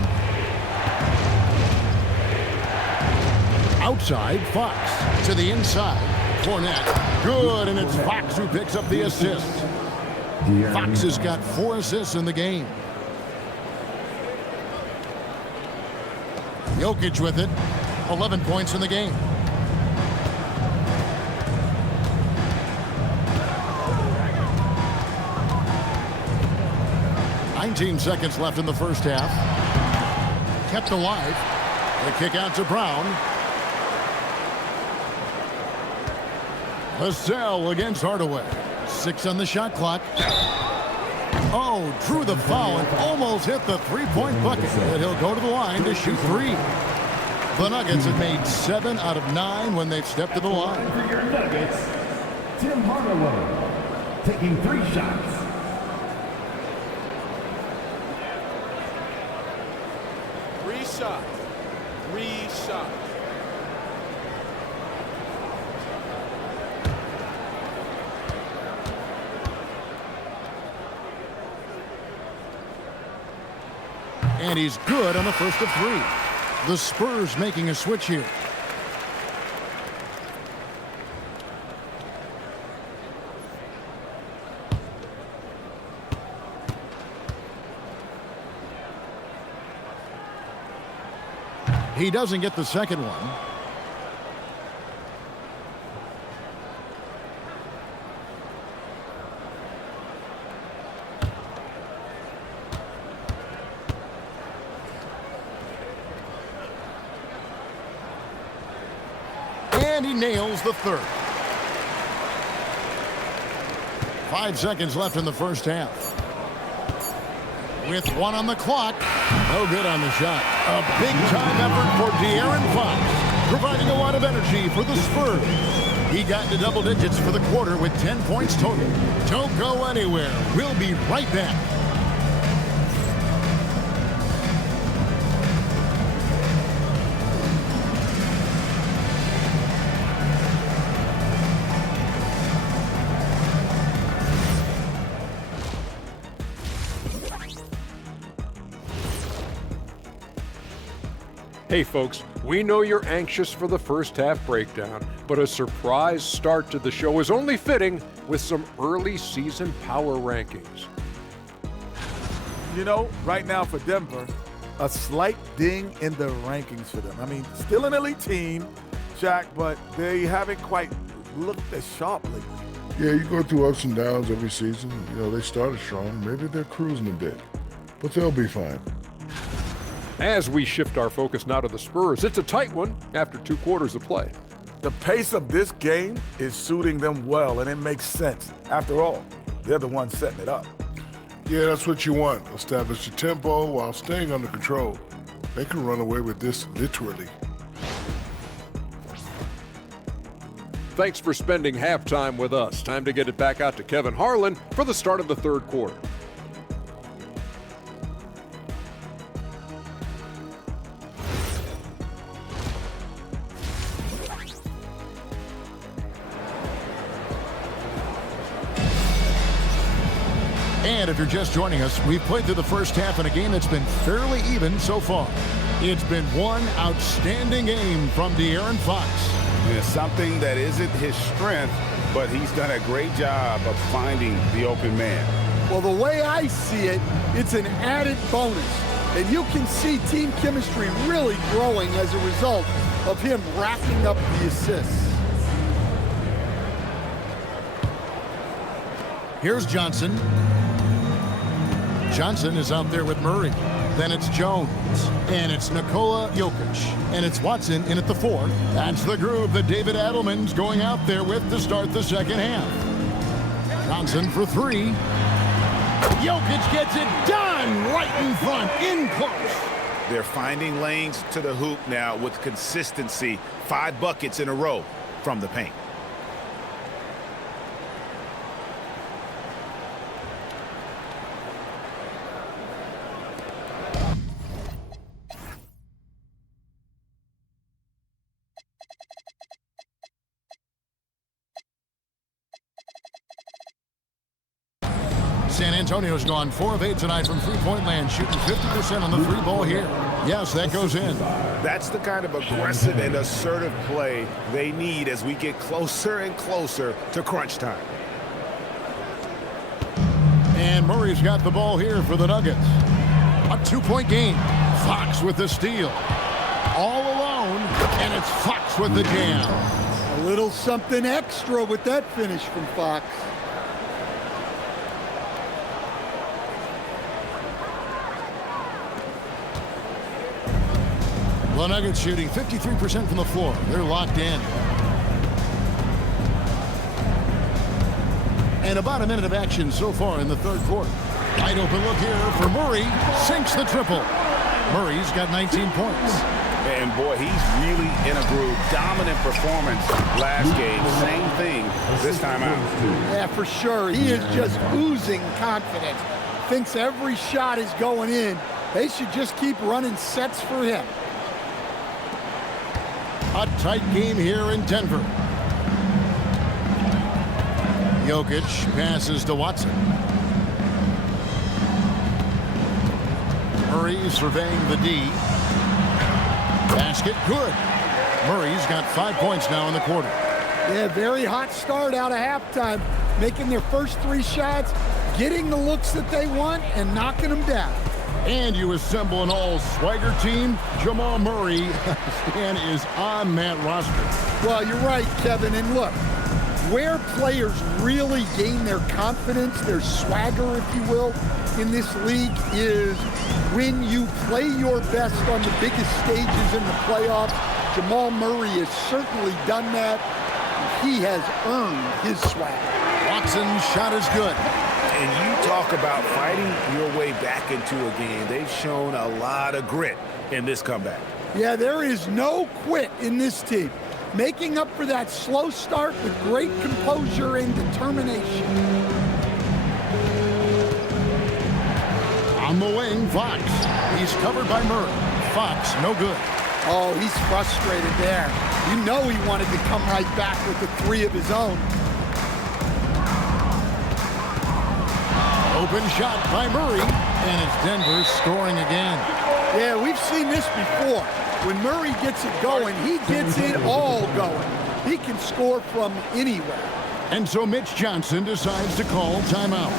Outside, Fox to the inside. Fournette. Good, and it's Fox who picks up the assist. Fox has got 4 assists in the game. Jokic with it. 11 points in the game. "19 seconds left in the first half. Kept alive. The kick out to Brown. Vassell against Hardaway. 6 on the shot clock. Oh, drew the foul and almost hit the three-point bucket. But he'll go to the line to shoot 3. The Nuggets have made 7 out of 9 when they've stepped to the line. For your Nuggets, Tim Hardaway taking 3 shots. Three shots. And he's good on the first of 3. The Spurs making a switch here. He doesn't get the second one. And he nails the third. 5 seconds left in the first half. With 1 on the clock. No good on the shot. A big-time effort for De'Aaron Fox, providing a lot of energy for the Spurs. He got into double digits for the quarter with 10 points total. Don't go anywhere. We'll be right back. Hey folks, we know you're anxious for the first half breakdown, but a surprise start to the show is only fitting with some early season power rankings. You know, right now for Denver, a slight ding in the rankings for them. I mean, still an elite team, Jack, but they haven't quite looked as sharp lately. Yeah, you go through ups and downs every season. You know, they started strong. Maybe they're cruising a bit, but they'll be fine. As we shift our focus now to the Spurs, it's a tight one after 2 quarters of play. The pace of this game is suiting them well, and it makes sense. After all, they're the ones setting it up. Yeah, that's what you want. Establish your tempo while staying under control. They can run away with this literally. Thanks for spending halftime with us. Time to get it back out to Kevin Harlan for the start of the third quarter. And if you're just joining us, we've played through the first half in a game that's been fairly even so far. It's been one outstanding game from De'Aaron Fox. It's something that isn't his strength, but he's done a great job of finding the open man. Well, the way I see it, it's an added bonus. And you can see team chemistry really growing as a result of him racking up the assists. Here's Johnson. Johnson is out there with Murray. Then it's Jones. And it's Nikola Jokic. And it's Watson in at the 4. That's the groove that David Adelman's going out there with to start the second half. Johnson for 3. Jokic gets it done right in front, in close. They're finding lanes to the hoop now with consistency. 5 buckets in a row from the paint. San Antonio's gone 4 of 8 tonight from three-point land, shooting 50% on the 3 ball here. Yes, that goes in. That's the kind of aggressive and assertive play they need as we get closer and closer to crunch time. And Murray's got the ball here for the Nuggets. A 2-point game. Fox with the steal. All alone, and it's Fox with the jam. A little something extra with that finish from Fox. The Nuggets shooting 53% from the floor. They're locked in. And about a minute of action so far in the third quarter. Wide open look here for Murray. Sinks the triple. Murray's got 19 points. And boy, he's really in a groove. Dominant performance last game. Same thing this time out. Yeah, for sure. He is just oozing confidence. Thinks every shot is going in. They should just keep running sets for him. A tight game here in Denver. Jokic passes to Watson. Murray surveying the D. Basket good. Murray's got 5 points now in the quarter. Yeah, very hot start out of halftime. Making their first 3 shots, getting the looks that they want, and knocking them down. And you assemble an all-swagger team. Jamal Murray, Stan, is on that roster. Well, you're right, Kevin. And look, where players really gain their confidence, their swagger, if you will, in this league is when you play your best on the biggest stages in the playoffs. Jamal Murray has certainly done that. He has earned his swag. Watson's shot is good. And you talk about fighting your way back into a game. They've shown a lot of grit in this comeback. Yeah, there is no quit in this team. Making up for that slow start with great composure and determination. On the wing, Fox. He's covered by Murray. Fox, no good. Oh, he's frustrated there. You know he wanted to come right back with the 3 of his own. Open shot by Murray, and it's Denver scoring again. Yeah, we've seen this before. When Murray gets it going, he gets it all going. He can score from anywhere. And so Mitch Johnson decides to call timeout.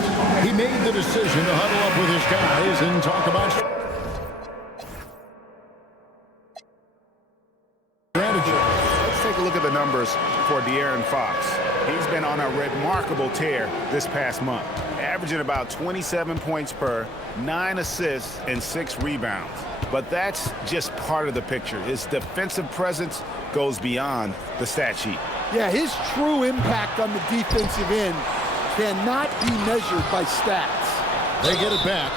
He made the decision to huddle up with his guys and talk about strategy. Let's take a look at the numbers for De'Aaron Fox. He's been on a remarkable tear this past month, averaging about 27 points per, 9 assists, and 6 rebounds. But that's just part of the picture. His defensive presence goes beyond the stat sheet. Yeah, his true impact on the defensive end cannot be measured by stats. They get it back.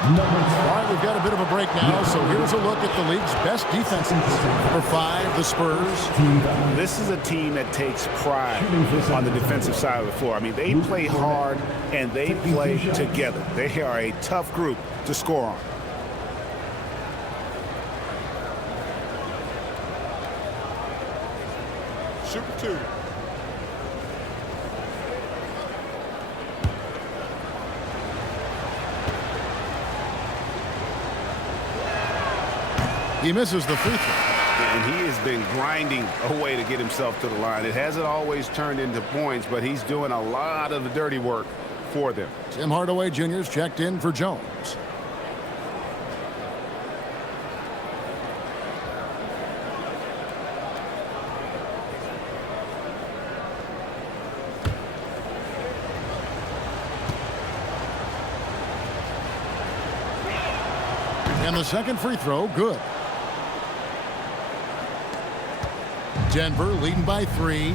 All right, we've got a bit of a break now, so here's a look at the league's best defenses. Number 5, the Spurs. This is a team that takes pride on the defensive side of the floor. I mean, they play hard and they play together. They are a tough group to score on. Super 2. He misses the free throw. And he has been grinding away to get himself to the line. It hasn't always turned into points, but he's doing a lot of the dirty work for them. Tim Hardaway Jr.'s checked in for Jones. And the second free throw, good. Denver leading by 3.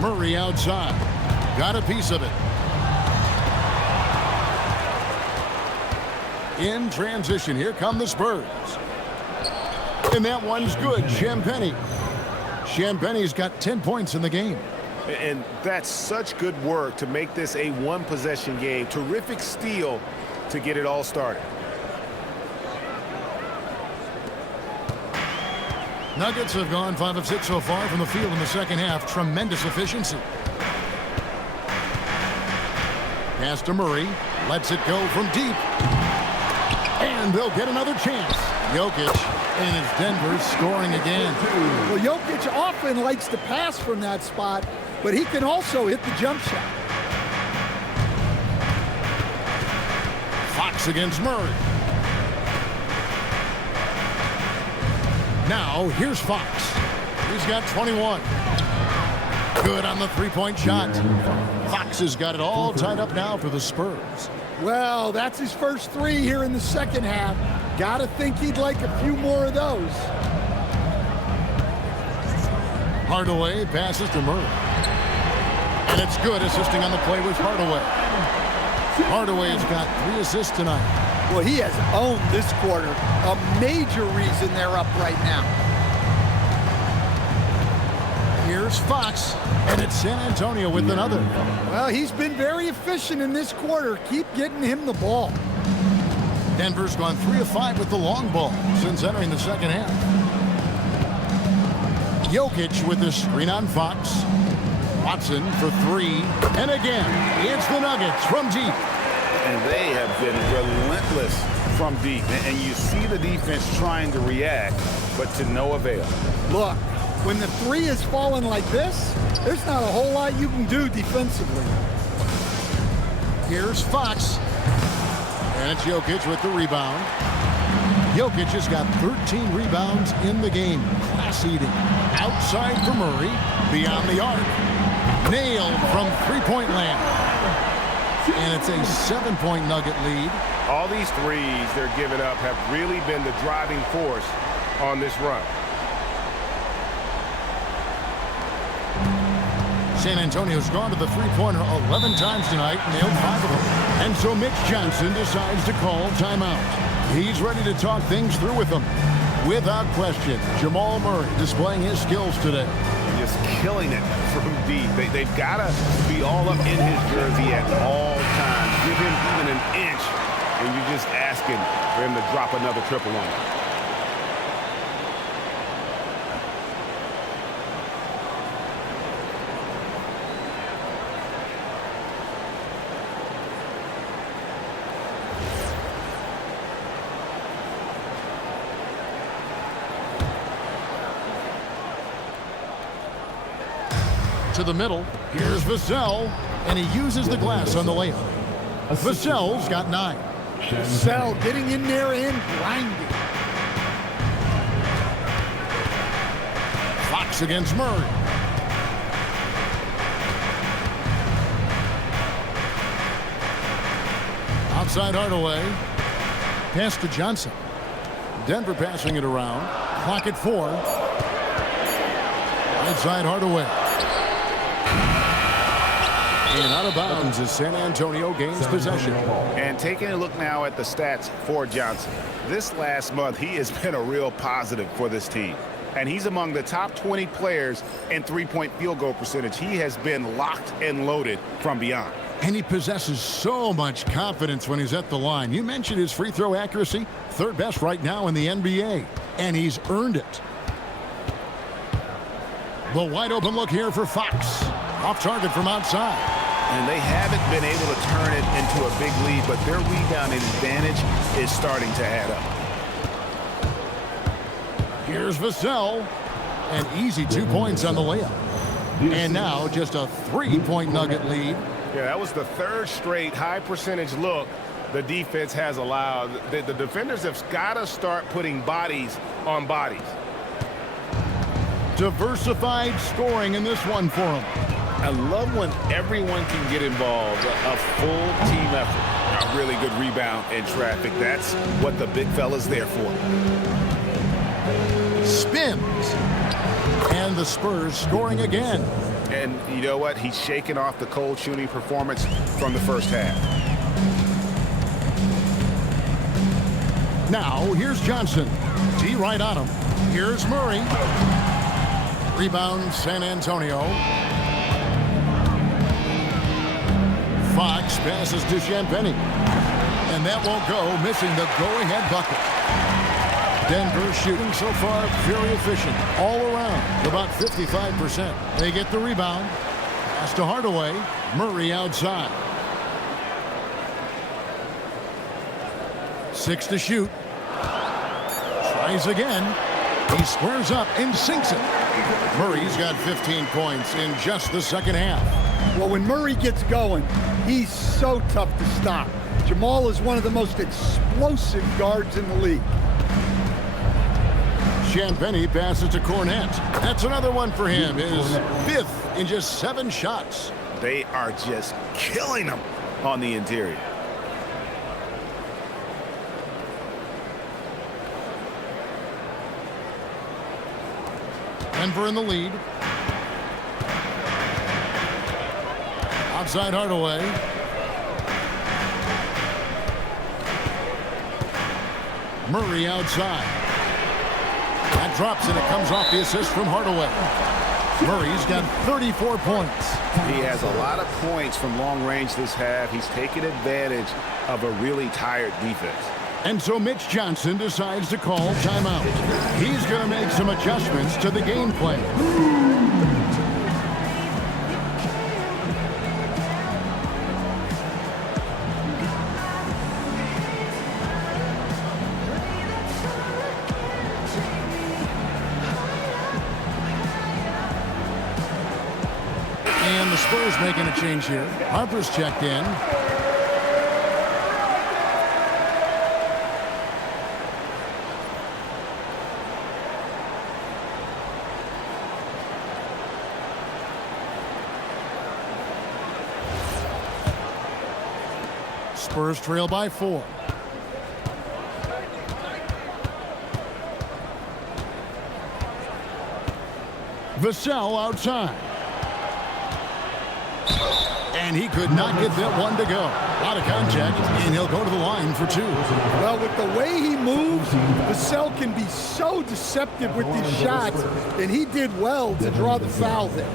Murray outside. Got a piece of it. In transition, here come the Spurs. And that one's good, Champagnie. Champagnie's got 10 points in the game. And that's such good work to make this a one-possession game. Terrific steal to get it all started. Nuggets have gone 5 of 6 so far from the field in the second half. Tremendous efficiency. Pass to Murray. Lets it go from deep. And they'll get another chance. Jokic, and it's Denver scoring again. Well, Jokic often likes to pass from that spot, but he can also hit the jump shot. Fox against Murray. Now, here's Fox. He's got 21. Good on the three-point shot. Fox has got it all tied up now for the Spurs. Well, that's his first three here in the second half. Gotta think he'd like a few more of those. Hardaway passes to Murray. And it's good, assisting on the play with Hardaway. Hardaway's got 3 assists tonight. Well, he has owned this quarter. A major reason they're up right now. Here's Fox, and it's San Antonio with another. Well, he's been very efficient in this quarter. Keep getting him the ball. Denver's gone 3 of 5 with the long ball since entering the second half. Jokic with the screen on Fox. Watson for 3. And again, it's the Nuggets from deep. And they have been relentless from deep. And you see the defense trying to react, but to no avail. Look, when the 3 is falling like this, there's not a whole lot you can do defensively. Here's Fox. And it's Jokic with the rebound. Jokic has got 13 rebounds in the game. Class-eating. Outside for Murray. Beyond the arc. Nailed from three-point land. And it's a 7-point Nugget lead. All these threes they're giving up have really been the driving force on this run. San Antonio's gone to the three-pointer 11 times tonight, nailed 5 of them. And so Mitch Johnson decides to call timeout. He's ready to talk things through with them. Without question, Jamal Murray displaying his skills today. Just killing it from deep. They've got to be all up in his jersey at all times. Give him even an inch, and you're just asking for him to drop another triple on him. To the middle. Here's Vassell, and he uses the glass on the layup. Vassell's got 9. Vassell getting in there and grinding. Fox against Murray. Outside Hardaway. Pass to Johnson. Denver passing it around. Clock at 4. Inside Hardaway. And out of bounds as San Antonio gains possession. And taking a look now at the stats for Johnson. This last month, he has been a real positive for this team. And he's among the top 20 players in three-point field goal percentage. He has been locked and loaded from beyond. And he possesses so much confidence when he's at the line. You mentioned his free throw accuracy, 3rd best right now in the NBA. And he's earned it. The wide open look here for Fox. Off target from outside. And they haven't been able to turn it into a big lead, but their rebounding advantage is starting to add up. Here's Vassell. An easy 2 points on the layup. And now just a 3-point Nugget lead. Yeah, that was the 3rd straight high percentage look the defense has allowed. The defenders have got to start putting bodies on bodies. Diversified scoring in this one for him. I love when everyone can get involved, a full team effort. A really good rebound in traffic. That's what the big fella's there for. Spins. And the Spurs scoring again. And you know what? He's shaking off the cold shooting performance from the first half. Now, here's Johnson. D right on him. Here's Murray. Rebound, San Antonio. Fox passes to Champagnie. And that won't go, missing the go-ahead bucket. Denver shooting so far very efficient all around, about 55%. They get the rebound. Pass to Hardaway. Murray outside. 6 to shoot. Tries again. He squares up and sinks it. Murray's got 15 points in just the second half. Well, when Murray gets going, he's so tough to stop. Jamal is one of the most explosive guards in the league. Champagny passes to Cornette. That's another one for him. His 5th in just 7 shots. They are just killing him on the interior. Denver in the lead. Outside Hardaway. Murray outside. That drops and it comes off the assist from Hardaway. Murray's got 34 points. He has a lot of points from long range this half. He's taken advantage of a really tired defense. And so Mitch Johnson decides to call timeout. He's going to make some adjustments to the game plan. And the Spurs making a change here. Harper's checked in. Spurs trail by 4. Vassell outside. And he could not get that one to go. Out of contact, and he'll go to the line for 2. Well, with the way he moves, Vassell can be so deceptive with these shots, and he did well to draw the foul there.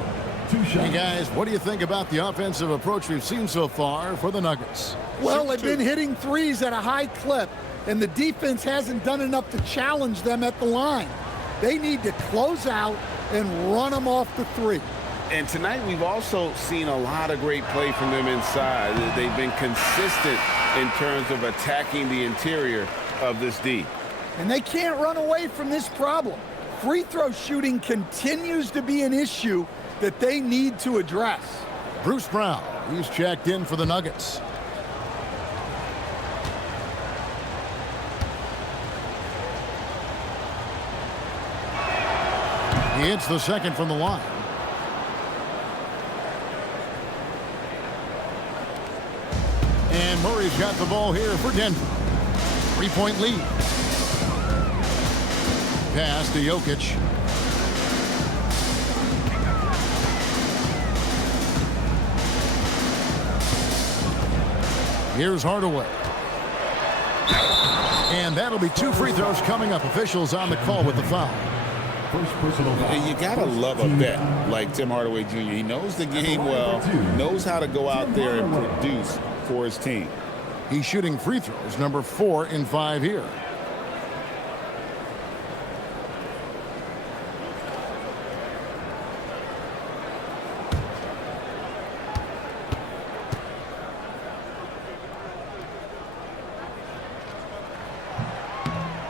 Hey, guys, what do you think about the offensive approach we've seen so far for the Nuggets? Well, they've been hitting threes at a high clip, and the defense hasn't done enough to challenge them at the line. They need to close out and run them off the 3. And tonight we've also seen a lot of great play from them inside. They've been consistent in terms of attacking the interior of this D. And they can't run away from this problem. Free throw shooting continues to be an issue that they need to address. Bruce Brown, he's checked in for the Nuggets. He hits the second from the line. And Murray's got the ball here for Denver. 3-point lead. Pass to Jokic. Here's Hardaway. And that'll be 2 free throws coming up. Officials on the call with the foul. And you gotta love a vet like Tim Hardaway Jr. He knows the game well, knows how to go out there and produce for his team. He's shooting free throws, number 4 in 5 here.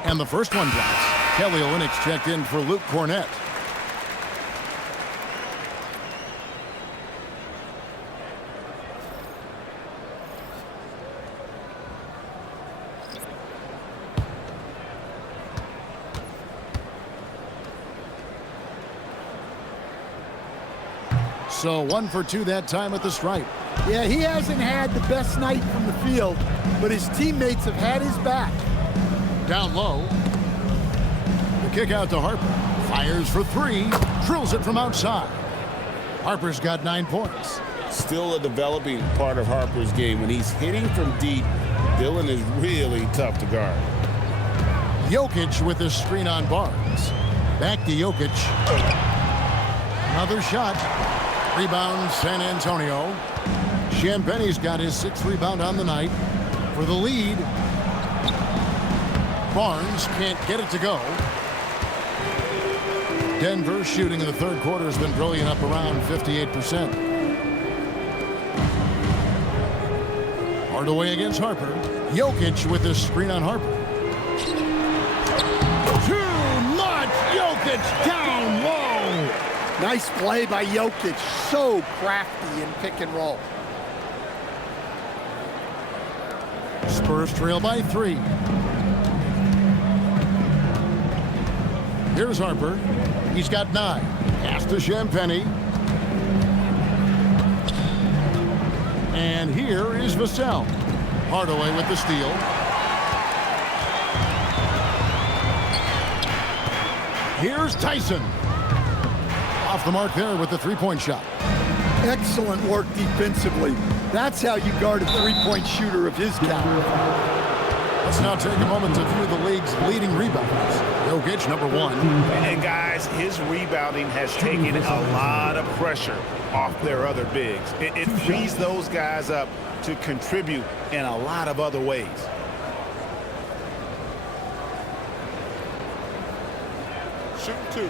And the first one drops. Kelly Olynyk's checked in for Luke Cornette. So 1 for 2 that time at the stripe. Yeah, he hasn't had the best night from the field, but his teammates have had his back. Down low. The kick out to Harper. Fires for 3. Drills it from outside. Harper's got 9 points. Still a developing part of Harper's game. When he's hitting from deep, Dillon is really tough to guard. Jokic with his screen on Barnes. Back to Jokic. Another shot. Rebound San Antonio. Champagny's got his 6th rebound on the night. For the lead. Barnes can't get it to go. Denver shooting in the 3rd quarter has been brilliant, up around 58%. Hardaway against Harper. Jokic with this screen on Harper. Too much. Jokic down low. Nice play by Jokic. So crafty in pick and roll. Spurs trail by 3. Here's Harper. He's got 9. Pass to Champagny. And here is Vassell. Hardaway with the steal. Here's Tyson. Off the mark there with the three-point shot. Excellent work defensively. That's how you guard a three-point shooter of his caliber. Let's now take a moment to view the league's leading rebounders. Jokic, number 1. And guys, his rebounding has taken a lot of pressure off their other bigs. It frees those guys up to contribute in a lot of other ways. Shoot 2.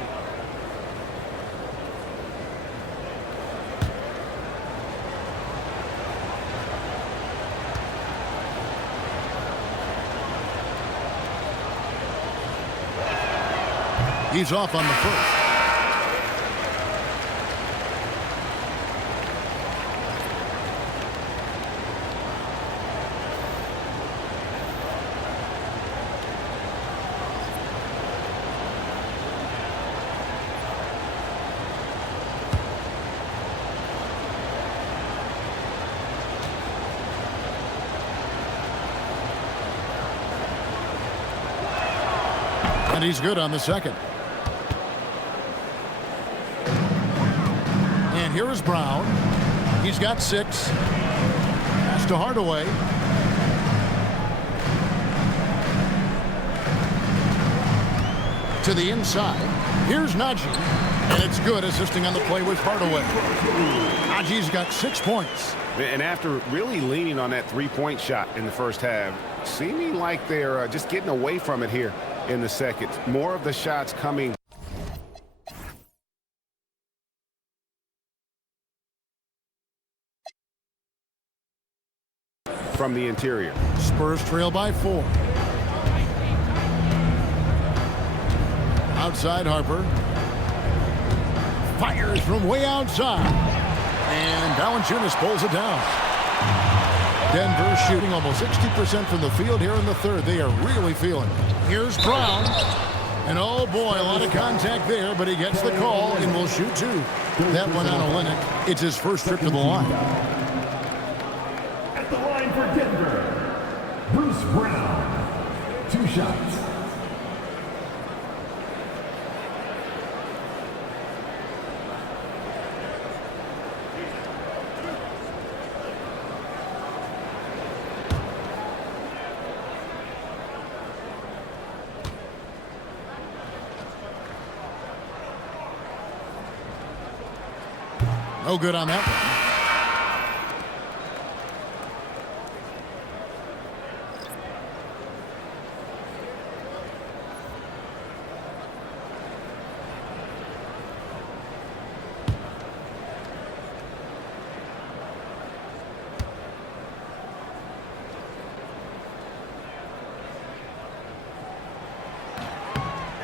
He's off on the first. And he's good on the second. And here is Brown. He's got 6. Pass to Hardaway. To the inside. Here's Najee. And it's good, assisting on the play with Hardaway. Najee's got 6 points. And after really leaning on that three-point shot in the first half, seeming like they're just getting away from it here in the second. More of the shots coming from the interior. Spurs trail by 4. Outside Harper. Fires from way outside. And Valanciunas pulls it down. Denver shooting almost 60% from the field here in the third. They are really feeling it. Here's Brown. And oh boy, a lot of contact there, but he gets the call and will shoot 2. That one on Olynyk. It's his first trip to the line. At the line for Denver, Bruce Brown. 2 shots. No good on that one.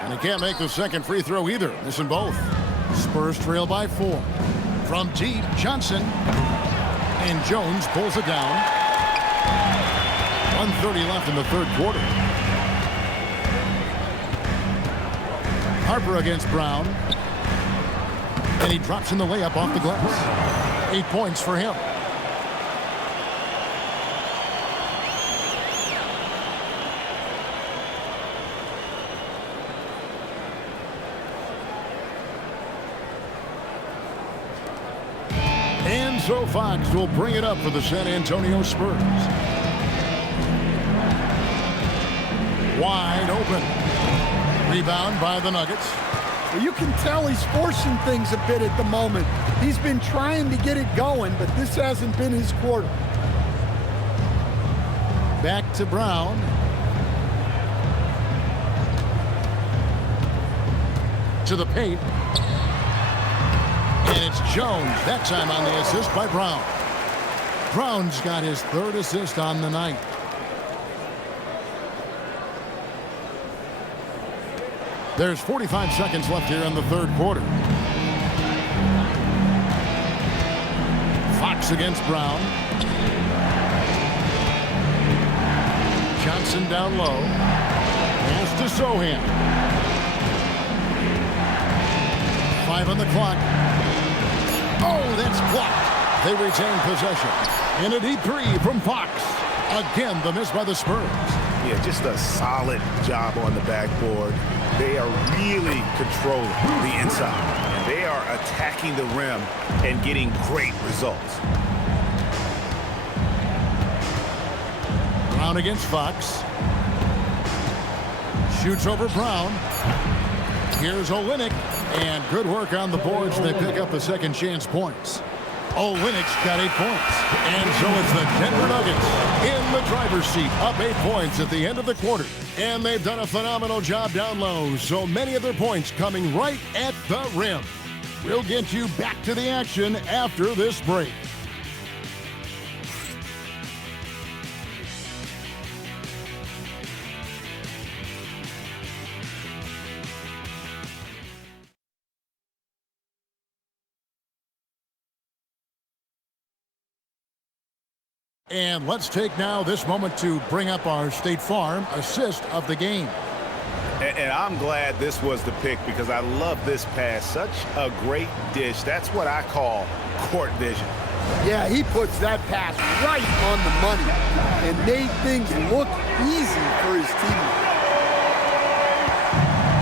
And he can't make the second free throw either. Missing both. Spurs trail by 4. From deep, Johnson. And Jones pulls it down. 1:30 left in the third quarter. Harper against Brown. And he drops in the layup off the glass. 8 points for him. So Fox will bring it up for the San Antonio Spurs. Wide open. Rebound by the Nuggets. Well, you can tell he's forcing things a bit at the moment. He's been trying to get it going, but this hasn't been his quarter. Back to Brown. To the paint. And it's Jones, that time on the assist by Brown. Brown's got his 3rd assist on the night. There's 45 seconds left here in the third quarter. Fox against Brown. Johnson down low. Pass to Sohan. 5 on the clock. Oh, that's blocked. They retain possession. And a deep three from Fox. Again, the miss by the Spurs. Yeah, just a solid job on the backboard. They are really controlling the inside. And they are attacking the rim and getting great results. Brown against Fox. Shoots over Brown. Here's Olynyk. And good work on the boards. They pick up the second chance points. Olynyk's got 8 points. And so it's the Denver Nuggets in the driver's seat, up 8 points at the end of the quarter. And they've done a phenomenal job down low, so many of their points coming right at the rim. We'll get you back to the action after this break. And let's take now this moment to bring up our State Farm assist of the game. And I'm glad this was the pick because I love this pass. Such a great dish. That's what I call court vision. Yeah, he puts that pass right on the money and made things look easy for his team.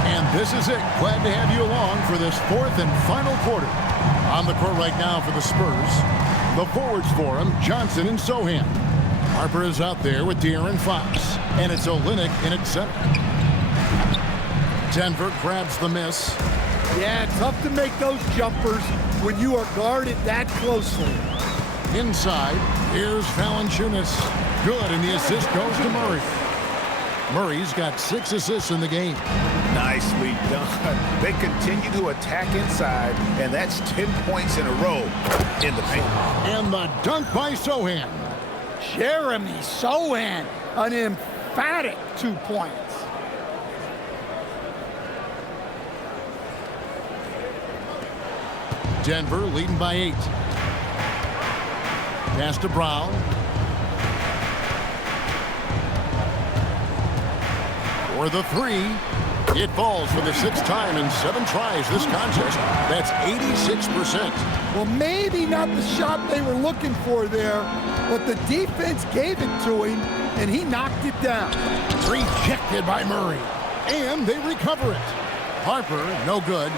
And this is it. Glad to have you along for this fourth and final quarter. On the court right now for the Spurs. The forwards for him, Johnson and Sohan. Harper is out there with De'Aaron Fox. And it's Olynyk in at center. Denver grabs the miss. Yeah, tough to make those jumpers when you are guarded that closely. Inside, here's Valanciunas. Good, and the assist goes to Murray. Murray's got 6 assists in the game. Nicely done. They continue to attack inside, and that's 10 points in a row in the paint. And the dunk by Sohan. Jeremy Sohan, an emphatic 2 points. Denver leading by 8. Pass to Brown. For the 3. It falls for the 6th time in 7 tries this contest. That's 86%. Well, maybe not the shot they were looking for there, but the defense gave it to him, and he knocked it down. Rejected by Murray. And they recover it. Harper, no good.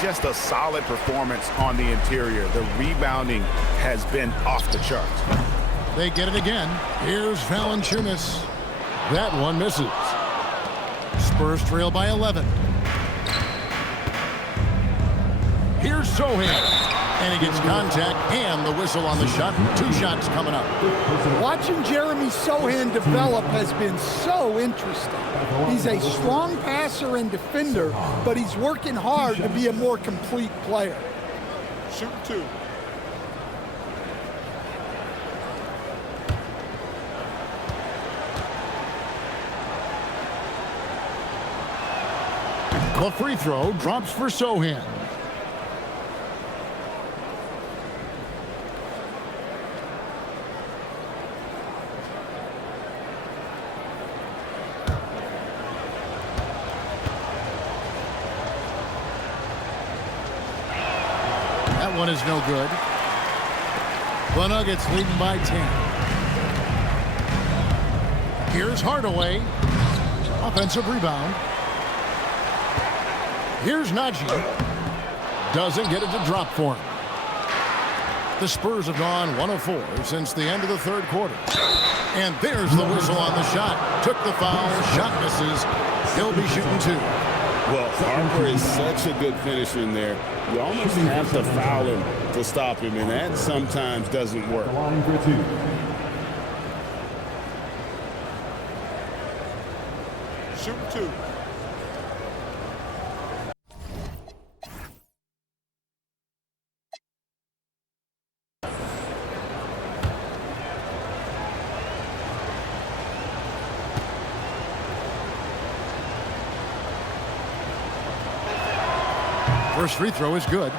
Just a solid performance on the interior. The rebounding has been off the charts. They get it again. Here's Valanciunas. That one misses. Spurs trail by 11. Here's Sohan. And he gets contact and the whistle on the shot. 2 shots coming up. Watching Jeremy Sohan develop has been so interesting. He's a strong passer and defender, but he's working hard to be a more complete player. Shoot 2. The free throw drops for Sohan. That one is no good. The Nuggets leading by 10. Here's Hardaway. Offensive rebound. Here's Najee. Doesn't get it to drop for him. The Spurs have gone 1 of 4 since the end of the 3rd quarter. And there's the whistle on the shot. Took the foul. Shot misses. He'll be shooting 2. Well, Harper is such a good finisher in there. You almost have to foul him to stop him, and that sometimes doesn't work. Line for 2. Shoot 2. First free throw is good.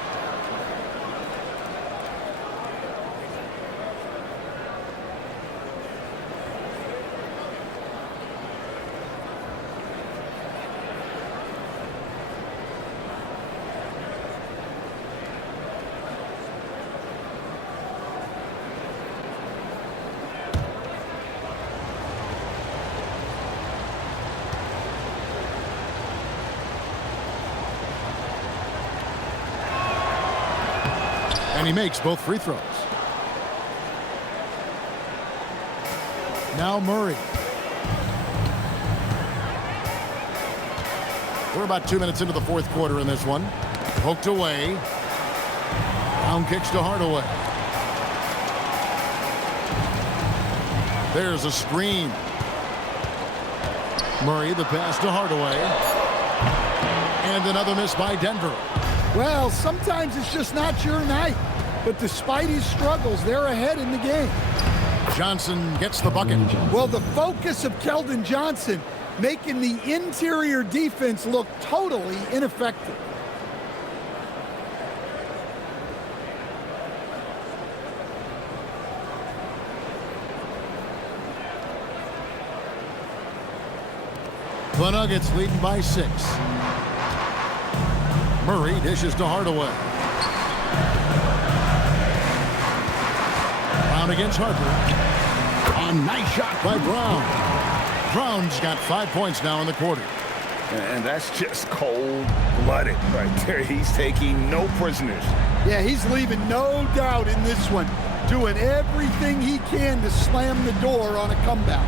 And he makes both free throws. Now Murray. We're about 2 minutes into the fourth quarter in this one. Poked away. Brown kicks to Hardaway. There's a screen. Murray, the pass to Hardaway. And another miss by Denver. Well, sometimes it's just not your night. But despite his struggles, they're ahead in the game. Johnson gets the bucket. Well, the focus of Keldon Johnson making the interior defense look totally ineffective. The Nuggets leading by 6. Murray dishes to Hardaway. Brown against Harper. A nice shot by Brown. Brown's got 5 points now in the quarter. And that's just cold-blooded right there. He's taking no prisoners. Yeah, he's leaving no doubt in this one. Doing everything he can to slam the door on a comeback.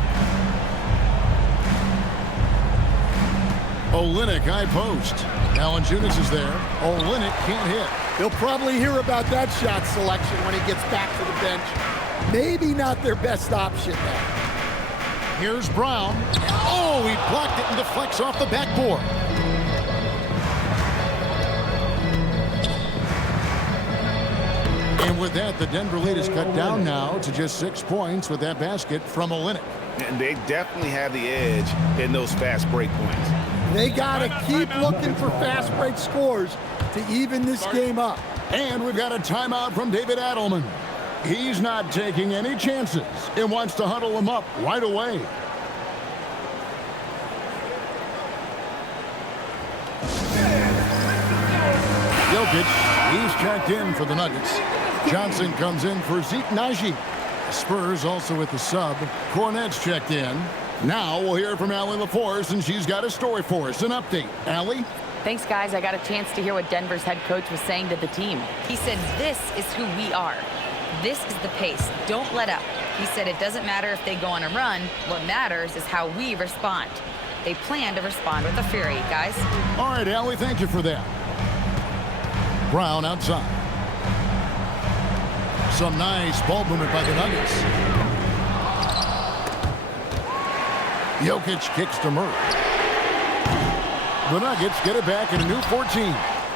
Olynyk high post. Valanciunas is there. Olynyk can't hit. He'll probably hear about that shot selection when he gets back to the bench. Maybe not their best option there. Here's Brown. Oh, he blocked it and deflects off the backboard. And with that, the Denver lead is cut down now to just 6 points with that basket from Olynyk. And they definitely have the edge in those fast break points. They got to keep looking for fast break scores to even this game up. And we've got a timeout from David Adelman. He's not taking any chances and wants to huddle them up right away. Jokic, he's checked in for the Nuggets. Johnson comes in for Zeke Naji. Spurs also with the sub. Cornette's checked in. Now we'll hear from Allie LaForce, and she's got a story for us. An update. Allie? Thanks, guys. I got a chance to hear what Denver's head coach was saying to the team. He said, this is who we are. This is the pace. Don't let up. He said it doesn't matter if they go on a run. What matters is how we respond. They plan to respond with a fury, guys. All right, Allie, thank you for that. Brown outside. Some nice ball movement by the Nuggets. Jokic kicks to Murray. The Nuggets get it back in a new 14.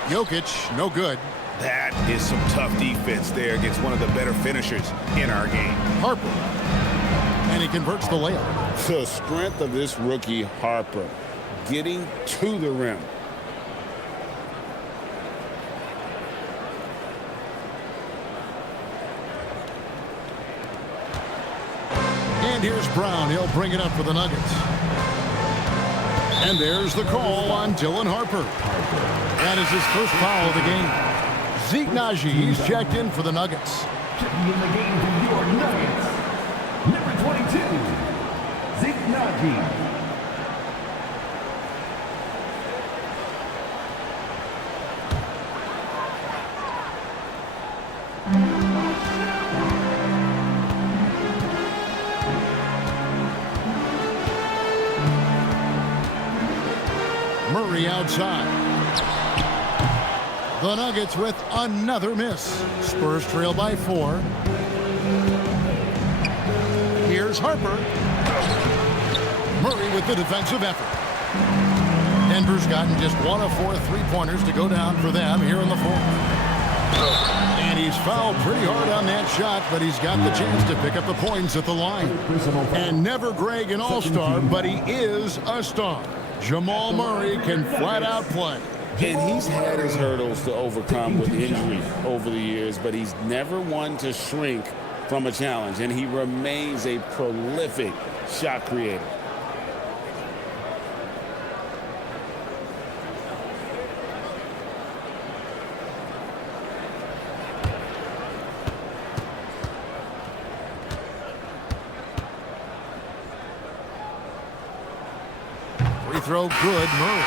Jokic, no good. That is some tough defense there against one of the better finishers in our game. Harper. And he converts the layup. The strength of this rookie, Harper, getting to the rim. And here's Brown. He'll bring it up for the Nuggets. And there's the call on Dylan Harper. That is his first foul of the game. Zeke Naji, he's checked in for the Nuggets. Checking in the game for your Nuggets, number 22, Zeke Naji. Murray outside. The Nuggets with another miss. Spurs trail by 4. Here's Harper. Murray with the defensive effort. Denver's gotten just 1 of 4 3-pointers to go down for them here in the fourth. And he's fouled pretty hard on that shot, but he's got the chance to pick up the points at the line. And never Greg an all-star, but he is a star. Jamal Murray can flat out play. And he's had his hurdles to overcome with injury over the years, but he's never one to shrink from a challenge, and he remains a prolific shot creator. Free throw good, Murray.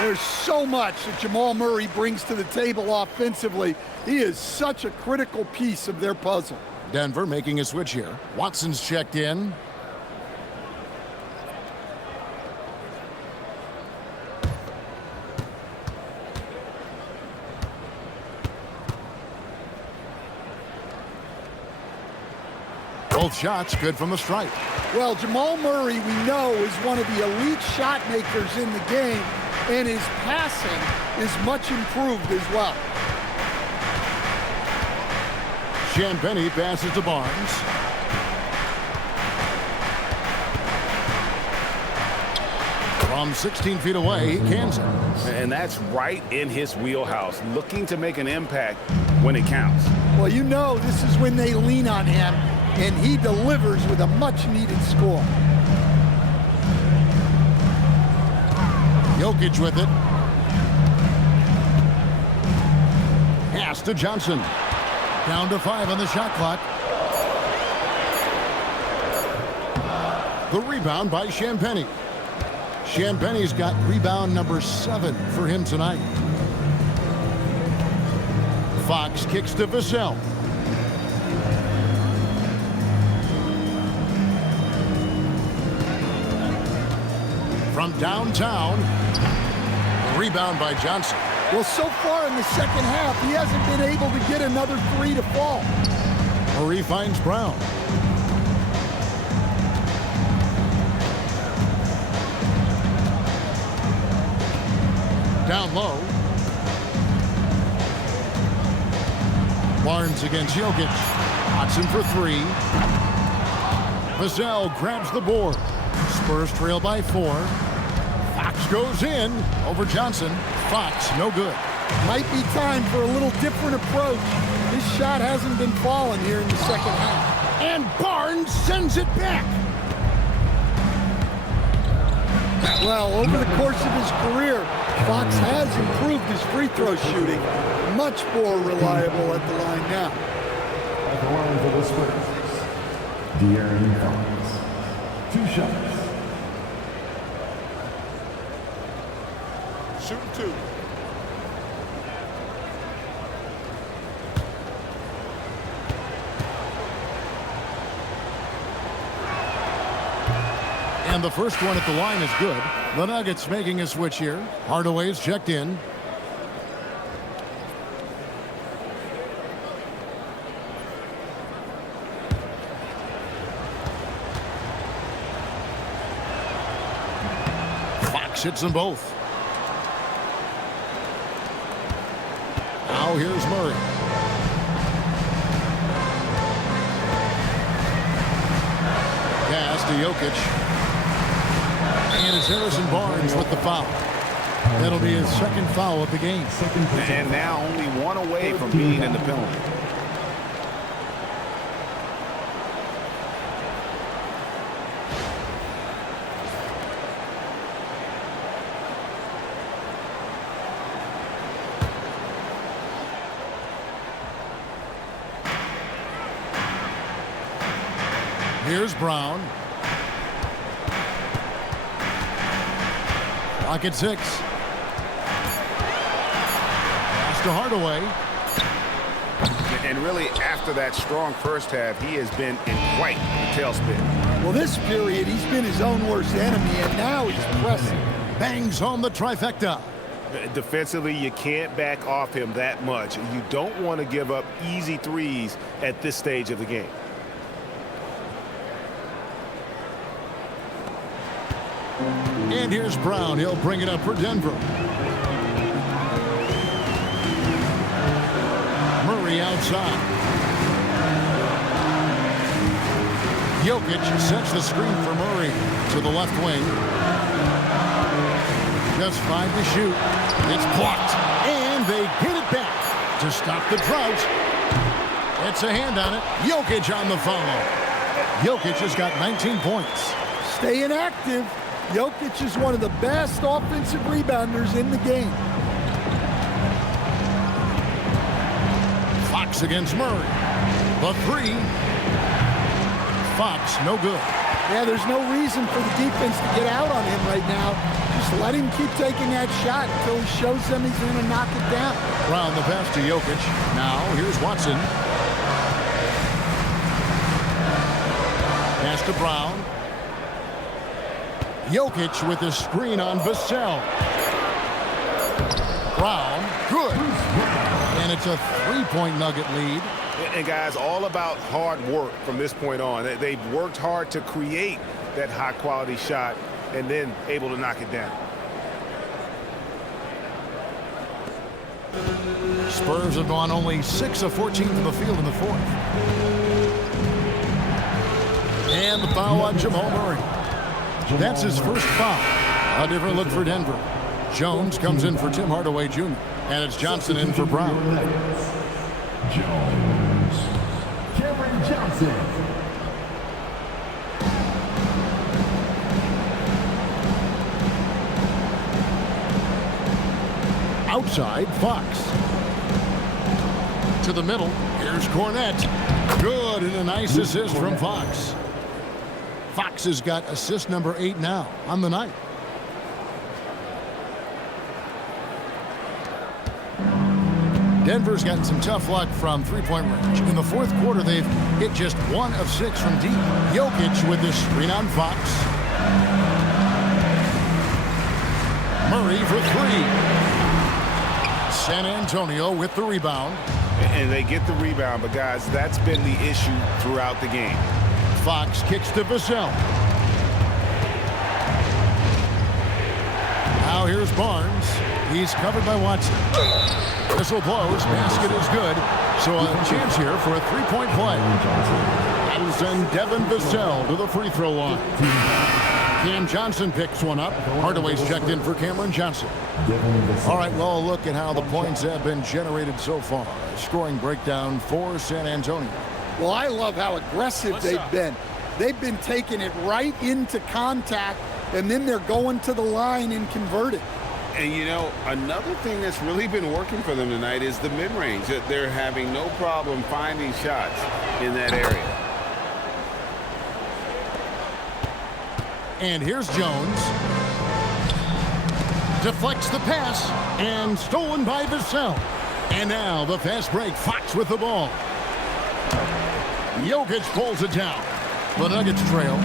There's so much that Jamal Murray brings to the table offensively. He is such a critical piece of their puzzle. Denver making a switch here. Watson's checked in. Both shots good from the stripe. Well, Jamal Murray, we know, is one of the elite shot makers in the game, and his passing is much improved as well. Champagnie passes to Barnes. From 16 feet away, he cans it. And that's right in his wheelhouse, looking to make an impact when it counts. Well, you know this is when they lean on him, and he delivers with a much-needed score. Jokic with it. Pass to Johnson. Down to 5 on the shot clock. The rebound by Champagnie. Champagnie's got rebound number 7 for him tonight. Fox kicks to Vassell. From downtown, rebound by Johnson. Well, so far in the second half, he hasn't been able to get another 3 to fall. Murray finds Brown. Down low. Barnes against Jokic. Watson for 3. Vassell grabs the board. Spurs trail by 4. Fox goes in over Johnson. Fox, no good. Might be time for a little different approach. His shot hasn't been falling here in the second half. And Barnes sends it back. Well, over the course of his career, Fox has improved his free throw shooting. Much more reliable at the line now. At the line for the Spurs, De'Aaron Fox. 2 shots. Shooting 2. And the first one at the line is good. The Nuggets making a switch here. Hardaway's checked in. Fox hits them both. Now here's Murray. Pass to Jokic. And it's Harrison Barnes with the foul. That'll be his second foul of the game. And now only 1 away from being in the penalty. Here's Brown. Clock at 6. Pass to Hardaway. And really, after that strong first half, he has been in quite the tailspin. Well, this period, he's been his own worst enemy, and now he's pressing. Bangs home the trifecta. Defensively, you can't back off him that much. You don't want to give up easy threes at this stage of the game. And here's Brown. He'll bring it up for Denver. Murray outside. Jokic sets the screen for Murray to the left wing. Just 5 to shoot. It's blocked. And they get it back to stop the drought. It's a hand on it. Jokic on the follow. Jokic has got 19 points. Staying active. Jokic is one of the best offensive rebounders in the game. Fox against Murray. The three. Fox, no good. Yeah, there's no reason for the defense to get out on him right now. Just let him keep taking that shot until he shows them he's going to knock it down. Brown the pass to Jokic. Now here's Watson. Pass to Brown. Jokic with the screen on Vassell. Brown, good. And it's a three-point Nugget lead. And guys, all about hard work from this point on. They've worked hard to create that high-quality shot and then able to knock it down. Spurs have gone only 6 of 14 from the field in the fourth. And the foul on Jamal Murray. That's his first foul. A different look for Denver. Jones comes in for Tim Hardaway Jr. And it's Johnson in for Brown. Jones. Cameron Johnson. Outside, Fox. To the middle. Here's Cornette. Good, and a nice assist from Fox. Fox has got assist number 8 now on the night. Denver's gotten some tough luck from three-point range. In the fourth quarter, they've hit just 1 of 6 from deep. Jokic with the screen on Fox. Murray for 3. San Antonio with the rebound. And they get the rebound, but guys, that's been the issue throughout the game. Fox kicks to Vassell. Now here's Barnes. He's covered by Watson. Whistle blows. Basket is good. So a chance here for a three-point play. That'll send Devin Vassell to the free throw line. Cam Johnson picks one up. Hardaway's checked in for Cameron Johnson. All right, well, a look at how the points have been generated so far. Scoring breakdown for San Antonio. Well, I love how aggressive they've been. They've been taking it right into contact, and then they're going to the line and converting. And, you know, another thing that's really been working for them tonight is the mid-range. That they're having no problem finding shots in that area. And here's Jones. Deflects the pass, and stolen by Vassell. And now the fast break. Fox with the ball. Jokic pulls it down. The Nuggets trail.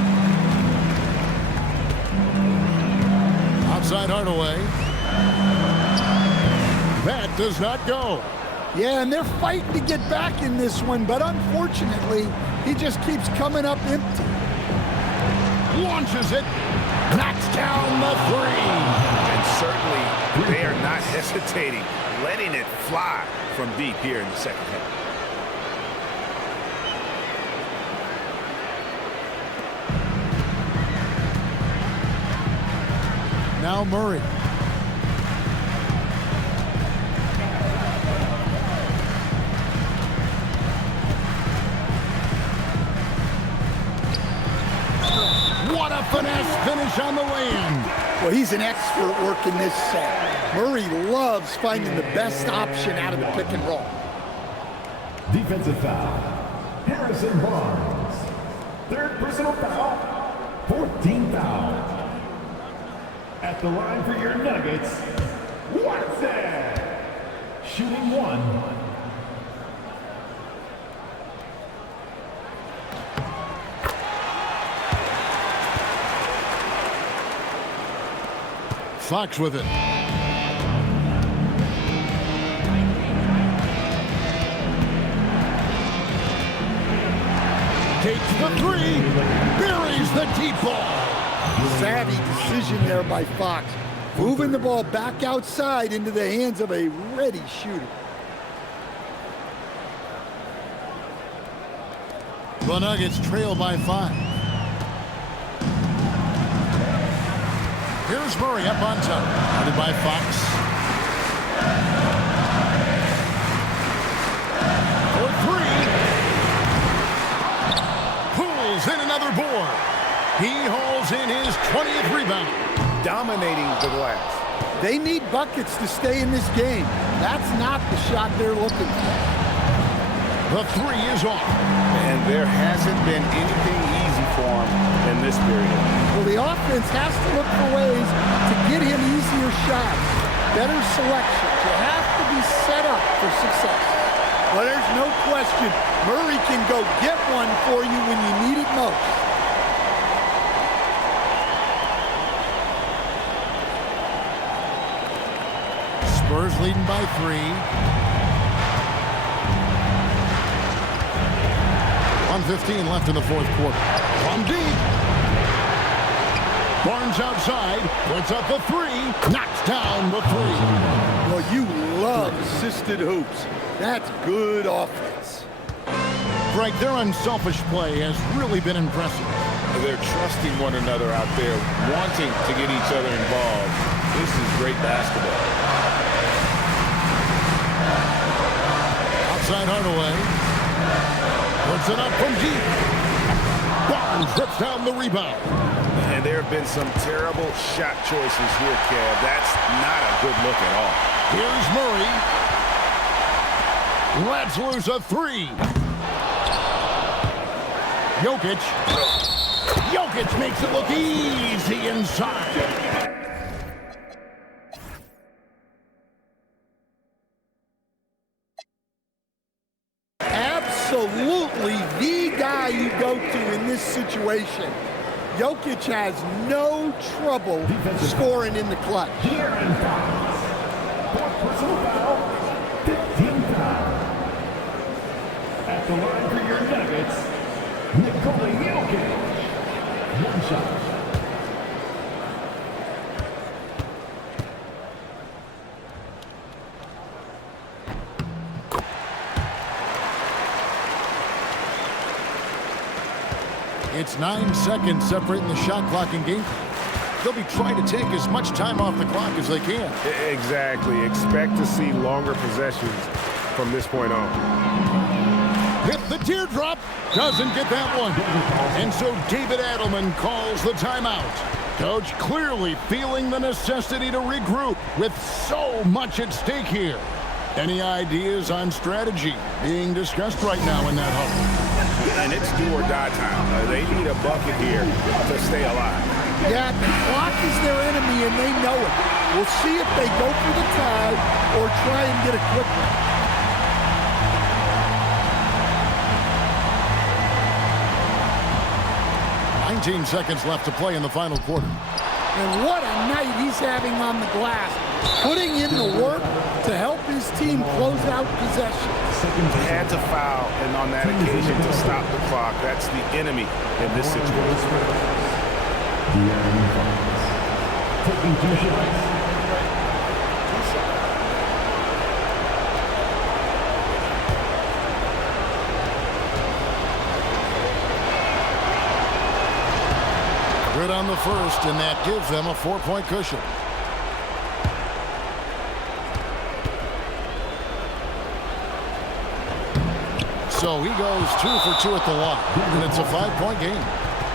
Outside Hardaway. That does not go. Yeah, and they're fighting to get back in this one, but unfortunately, he just keeps coming up empty. Launches it. Knocks down the three. And certainly, they are not hesitating, letting it fly from deep here in the second half. Now Murray. What a finesse finish on the way-in. Well, he's an expert working this set. Murray loves finding the best option out of the pick and roll. Defensive foul. Harrison Barnes. Third personal foul. 14 fouls. At the line for your Nuggets, Watson. Shooting 1. Fox with it. Takes the three. Buries the deep ball. Savvy decision there by Fox. Moving the ball back outside into the hands of a ready shooter. The Nuggets trail by 5. Here's Murray up on top. Guarded by Fox. For three. Pulls in another board. He hauls in his 20th rebound. Dominating the glass. They need buckets to stay in this game. That's not the shot they're looking for. The three is off. And there hasn't been anything easy for him in this period. Well, the offense has to look for ways to get him easier shots, better selections. You have to be set up for success. Well, there's no question Murray can go get one for you when you need it most. Spurs leading by 3. 1:15 left in the fourth quarter. From deep. Barnes outside. Puts up the 3. Knocks down the 3. Well, you love assisted hoops. That's good offense. Greg, their unselfish play has really been impressive. They're trusting one another out there, wanting to get each other involved. This is great basketball. Outside Hardaway. Puts it up from deep. Barnes rips down the rebound. And there have been some terrible shot choices here, Kev. That's not a good look at all. Here's Murray. Lets loose a 3. Jokic makes it look easy inside. Absolutely the guy you go to in this situation. Jokic has no trouble scoring in the clutch. Fourth personal foul, 15 foul. At the line for your Nuggets, Nikola Jokic. One shot. It's 9 seconds separating the shot clock and game. They'll be trying to take as much time off the clock as they can. Exactly. Expect to see longer possessions from this point on. Hit the teardrop. Doesn't get that one. And so David Adelman calls the timeout. Coach clearly feeling the necessity to regroup with so much at stake here. Any ideas on strategy being discussed right now in that huddle? And it's do or die time. They need a bucket here to stay alive. Yeah, the clock is their enemy and they know it. We'll see if they go for the tie or try and get a quick one. Seconds left to play in the final quarter. And what a night he's having on the glass, putting in the work to help his team close out possession. Had to foul, and on that occasion to stop the clock. That's the enemy in this situation. Taking 2 shots. Good on the first, and that gives them a 4-point cushion. So he goes 2 for 2 at the line, and it's a 5-point game.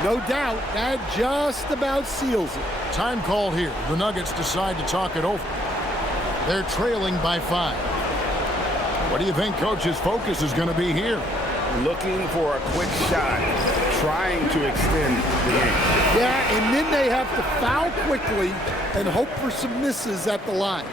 No doubt, that just about seals it. Time called here. The Nuggets decide to talk it over. They're trailing by 5. What do you think Coach's focus is going to be here? Looking for a quick shot, trying to extend the game. Yeah, and then they have to foul quickly and hope for some misses at the line.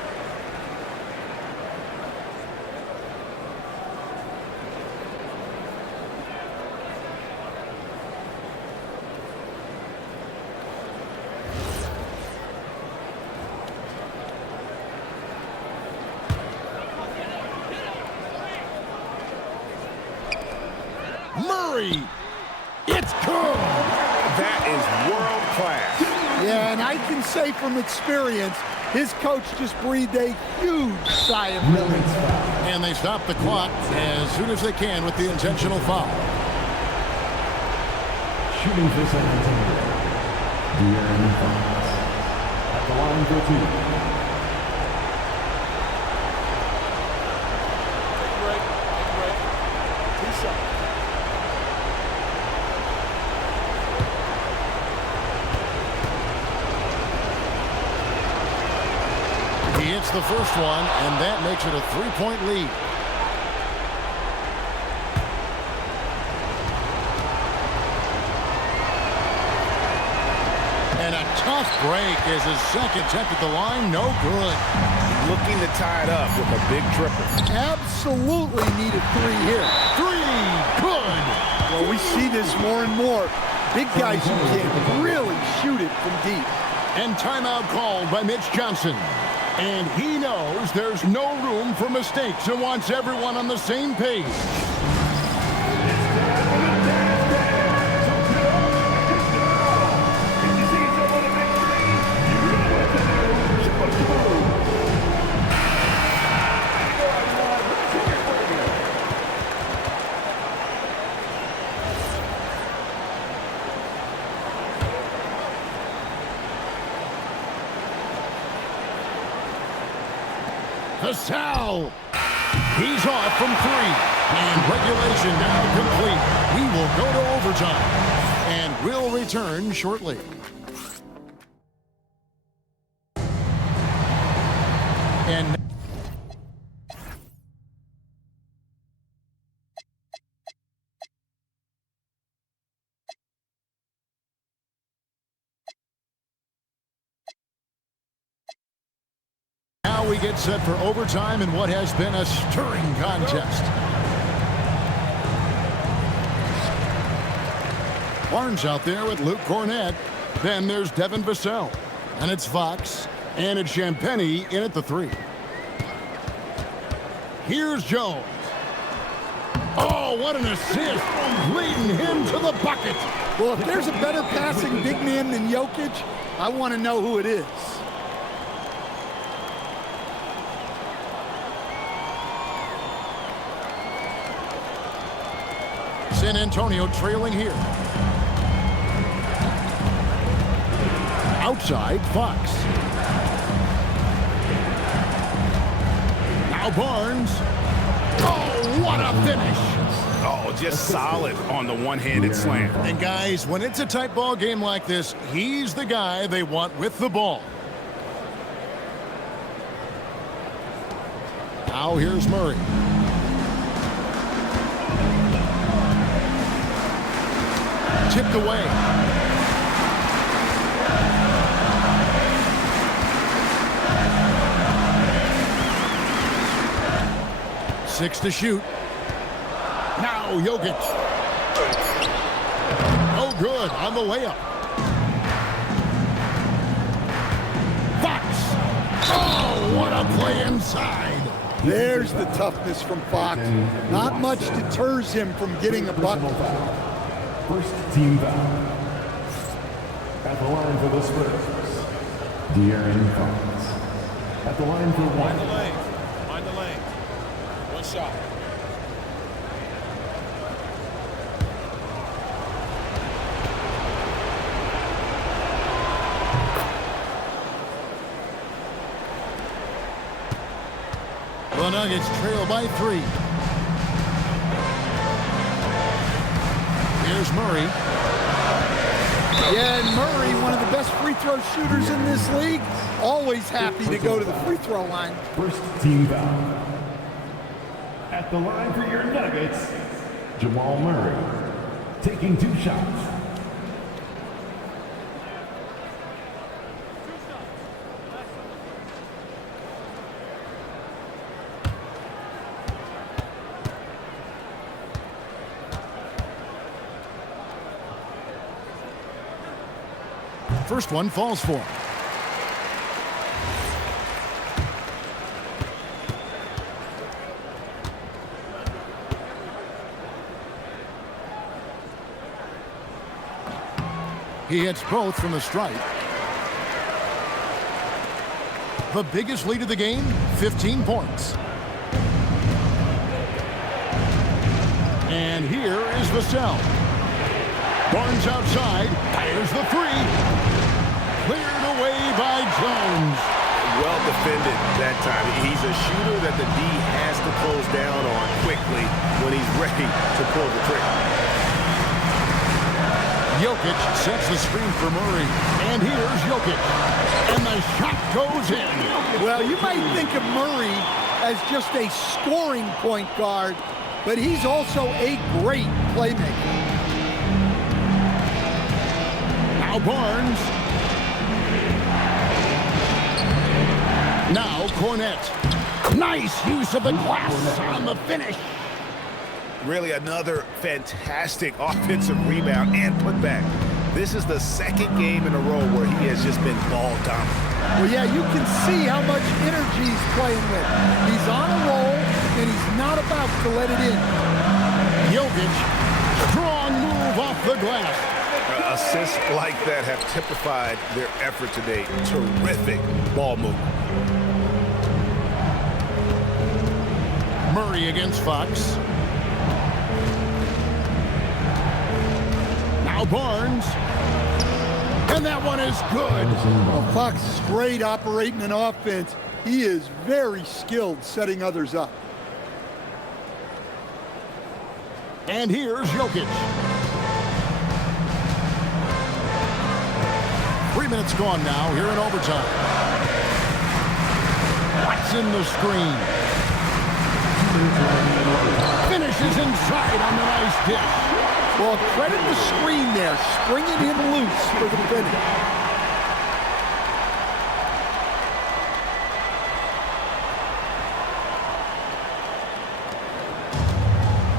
Murray! It's good! That is world class. Yeah, and I can say from experience, his coach just breathed a huge sigh of relief. And they stop the clock as soon as they can with the intentional foul. Shooting for San Antonio, De'Aaron Fox. At the line for two. Take a break. Take a break. 2 shots. He hits the first one, and that makes it a 3-point lead. And a tough break as his second attempt at the line, no good. Looking to tie it up with a big triple. Absolutely needed 3 here. 3, good. Well, we see this more and more. Big guys who can really shoot it from deep. And timeout called by Mitch Johnson. And he knows there's no room for mistakes and wants everyone on the same page. Vassell. He's off from 3. And regulation now complete. We will go to overtime. And we'll return shortly. And now we get set for overtime in what has been a stirring contest. Barnes out there with Luke Cornett. Then there's Devin Vassell. And it's Fox. And it's Champagnie in at the 3. Here's Jones. Oh, what an assist. Leading him to the bucket. Well, if there's a better passing big man than Jokic, I want to know who it is. San Antonio trailing here. Outside, Fox. Now Barnes. Oh, what a finish. Oh, just solid on the one-handed slam. And guys, when it's a tight ball game like this, he's the guy they want with the ball. Now here's Murray. Tipped away. Six to shoot. Now Jokic. Oh, good on the layup. Fox. Oh, what a play inside. There's the toughness from Fox. Not much deters him from getting a bucket. First team foul. At the line for the Spurs, De'Aaron Fox. At the line for one. Mind the lane. Mind the lane. 1 shot. The Nuggets trail by 3. Here's Murray. Yeah, and Murray, one of the best free throw shooters in this league, always happy to go to the free throw line. First team foul. At the line for your Nuggets, Jamal Murray, taking 2 shots. First one falls for him. He hits both from the stripe. The biggest lead of the game, 15 points. And here is Vassell. Barnes outside, fires the 3. Cleared away by Jones. Well defended that time. He's a shooter that the D has to close down on quickly when he's ready to pull the trigger. Jokic sets the screen for Murray. And here's Jokic. And the shot goes in. Well, you might think of Murray as just a scoring point guard, but he's also a great playmaker. Now Barnes. Now Cornette. Nice use of the glass on the finish. Really another fantastic offensive rebound and putback. This is the second game in a row where he has just been ball dominant. Well, yeah, you can see how much energy he's playing with. He's on a roll, and he's not about to let it in. Jokic, strong move off the glass. Assists like that have typified their effort today. Terrific ball movement. Murray against Fox. Now Barnes. And that one is good. Well, Fox is great operating an offense. He is very skilled setting others up. And here's Jokic. 3 minutes gone now here in overtime. Watson the screen. Finishes inside on the nice dish. Well, credit the screen there, springing him loose for the finish.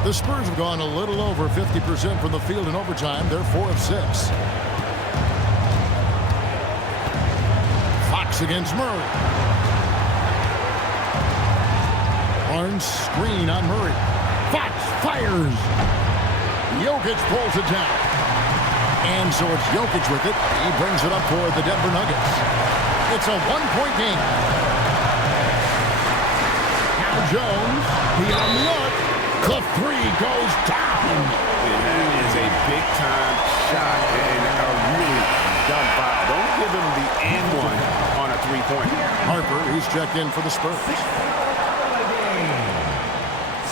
The Spurs have gone a little over 50% from the field in overtime. They're 4 of 6. Fox against Murray. Barnes screen on Murray. Fox fires. Jokic pulls it down. And so it's Jokic with it. He brings it up for the Denver Nuggets. It's a one-point game. Now Jones, he on the arc. The three goes down. That is a big-time shot and a really dumb foul. Don't give him the and one on a three-point. Harper, he's checked in for the Spurs.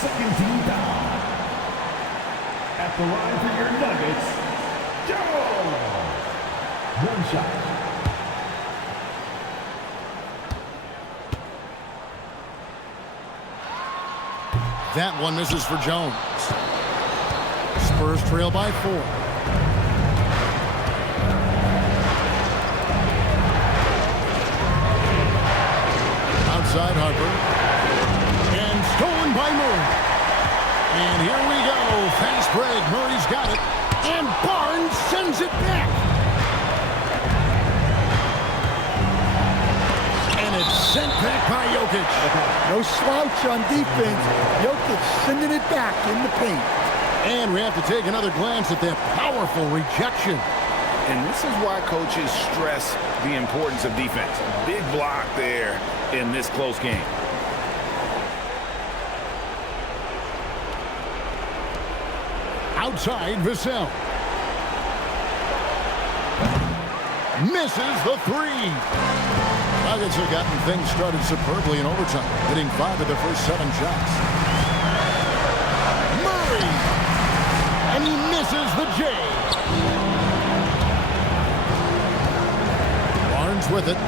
Second team down. At the line for your Nuggets, Jones. One shot. That one misses for Jones. Spurs trail by 4. Outside Harper. And stolen by Murray. And here we go. Fast break. Murray's got it. And Barnes sends it back. And it's sent back by Jokic. No slouch on defense. Jokic sending it back in the paint. And we have to take another glance at that powerful rejection. And this is why coaches stress the importance of defense. Big block there in this close game. Outside Vassell. Misses the three. Nuggets have gotten things started superbly in overtime, hitting 5 of their first 7 shots. Murray! And he misses the J. Barnes with it.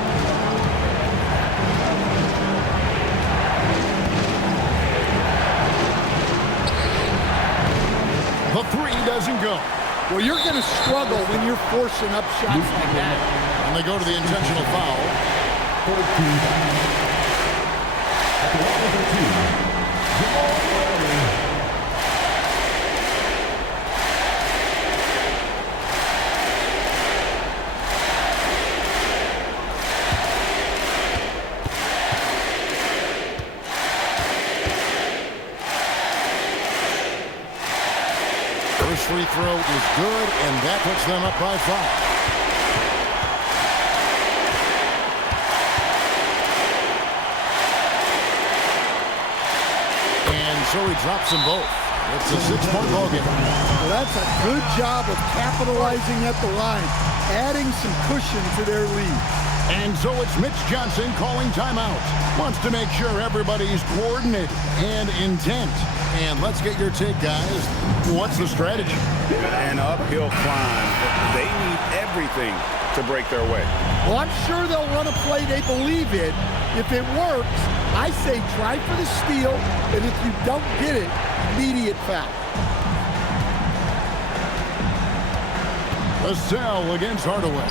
The three doesn't go. Well, you're going to struggle when you're forcing up shots like that. And they go to the intentional foul. First free throw is good, and that puts them up by 5. So he drops them both. It's a 6-point ball game. Well, that's a good job of capitalizing at the line, adding some cushion to their lead. And so it's Mitch Johnson calling timeout. Wants to make sure everybody's coordinated and intent. And let's get your take, guys. What's the strategy? An uphill climb. They need everything to break their way. Well, I'm sure they'll run a play they believe in. If it works, I say try for the steal, and if you don't get it, immediate foul. Vassell against Hardaway.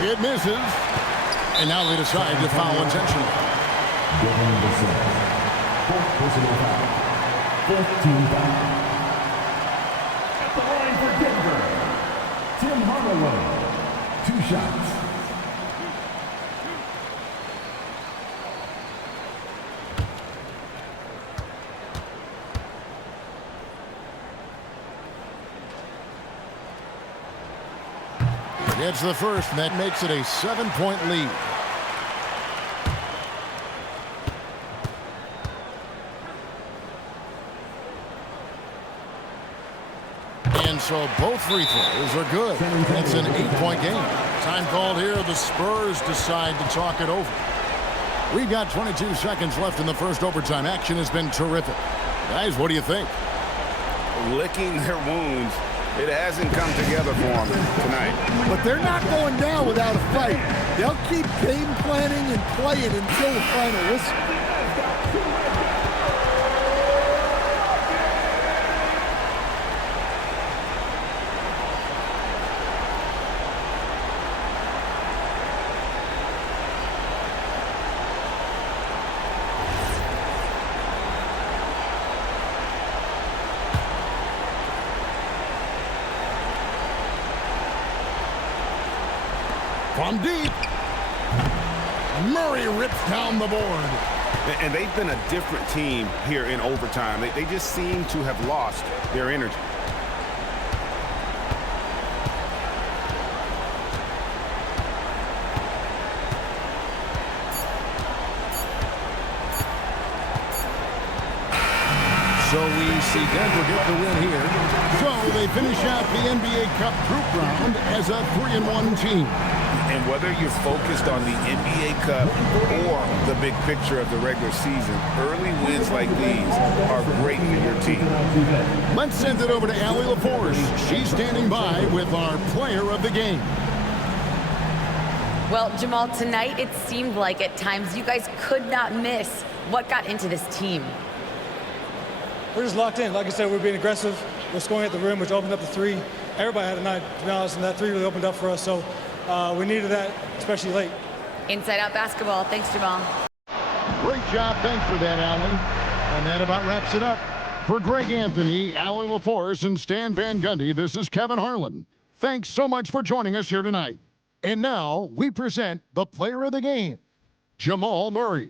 It misses. And now they decide to foul intentionally. Devin Vassell. Fourth personal foul. 14 foul. At the line for Denver, Tim Hardaway. 2 shots. It's the first, and that makes it a 7-point lead. And so both free throws are good. It's an 8-point game. Time called here. The Spurs decide to talk it over. We've got 22 seconds left in the first overtime. Action has been terrific. Guys, what do you think? Licking their wounds. It hasn't come together for them tonight. But they're not going down without a fight. They'll keep game planning and playing until the final whistle. From deep, Murray rips down the board. And they've been a different team here in overtime. They just seem to have lost their energy. So we see Denver get the win here. So they finish out the NBA Cup group round as a 3-1 team. And whether you're focused on the NBA Cup or the big picture of the regular season, early wins like these are great for your team. Let's send it over to Allie LaForce. She's standing by with our player of the game. Well, Jamal, tonight it seemed like at times you guys could not miss. What got into this team? We're just locked in. Like I said, we're being aggressive. We're scoring at the rim, which opened up the three. Everybody had a night, to be honest, and that three really opened up for us. So we needed that, especially late. Inside out basketball. Thanks, Jamal. Great job. Thanks for that, Allie. And that about wraps it up. For Greg Anthony, Allie LaForce, and Stan Van Gundy, this is Kevin Harlan. Thanks so much for joining us here tonight. And now we present the player of the game, Jamal Murray.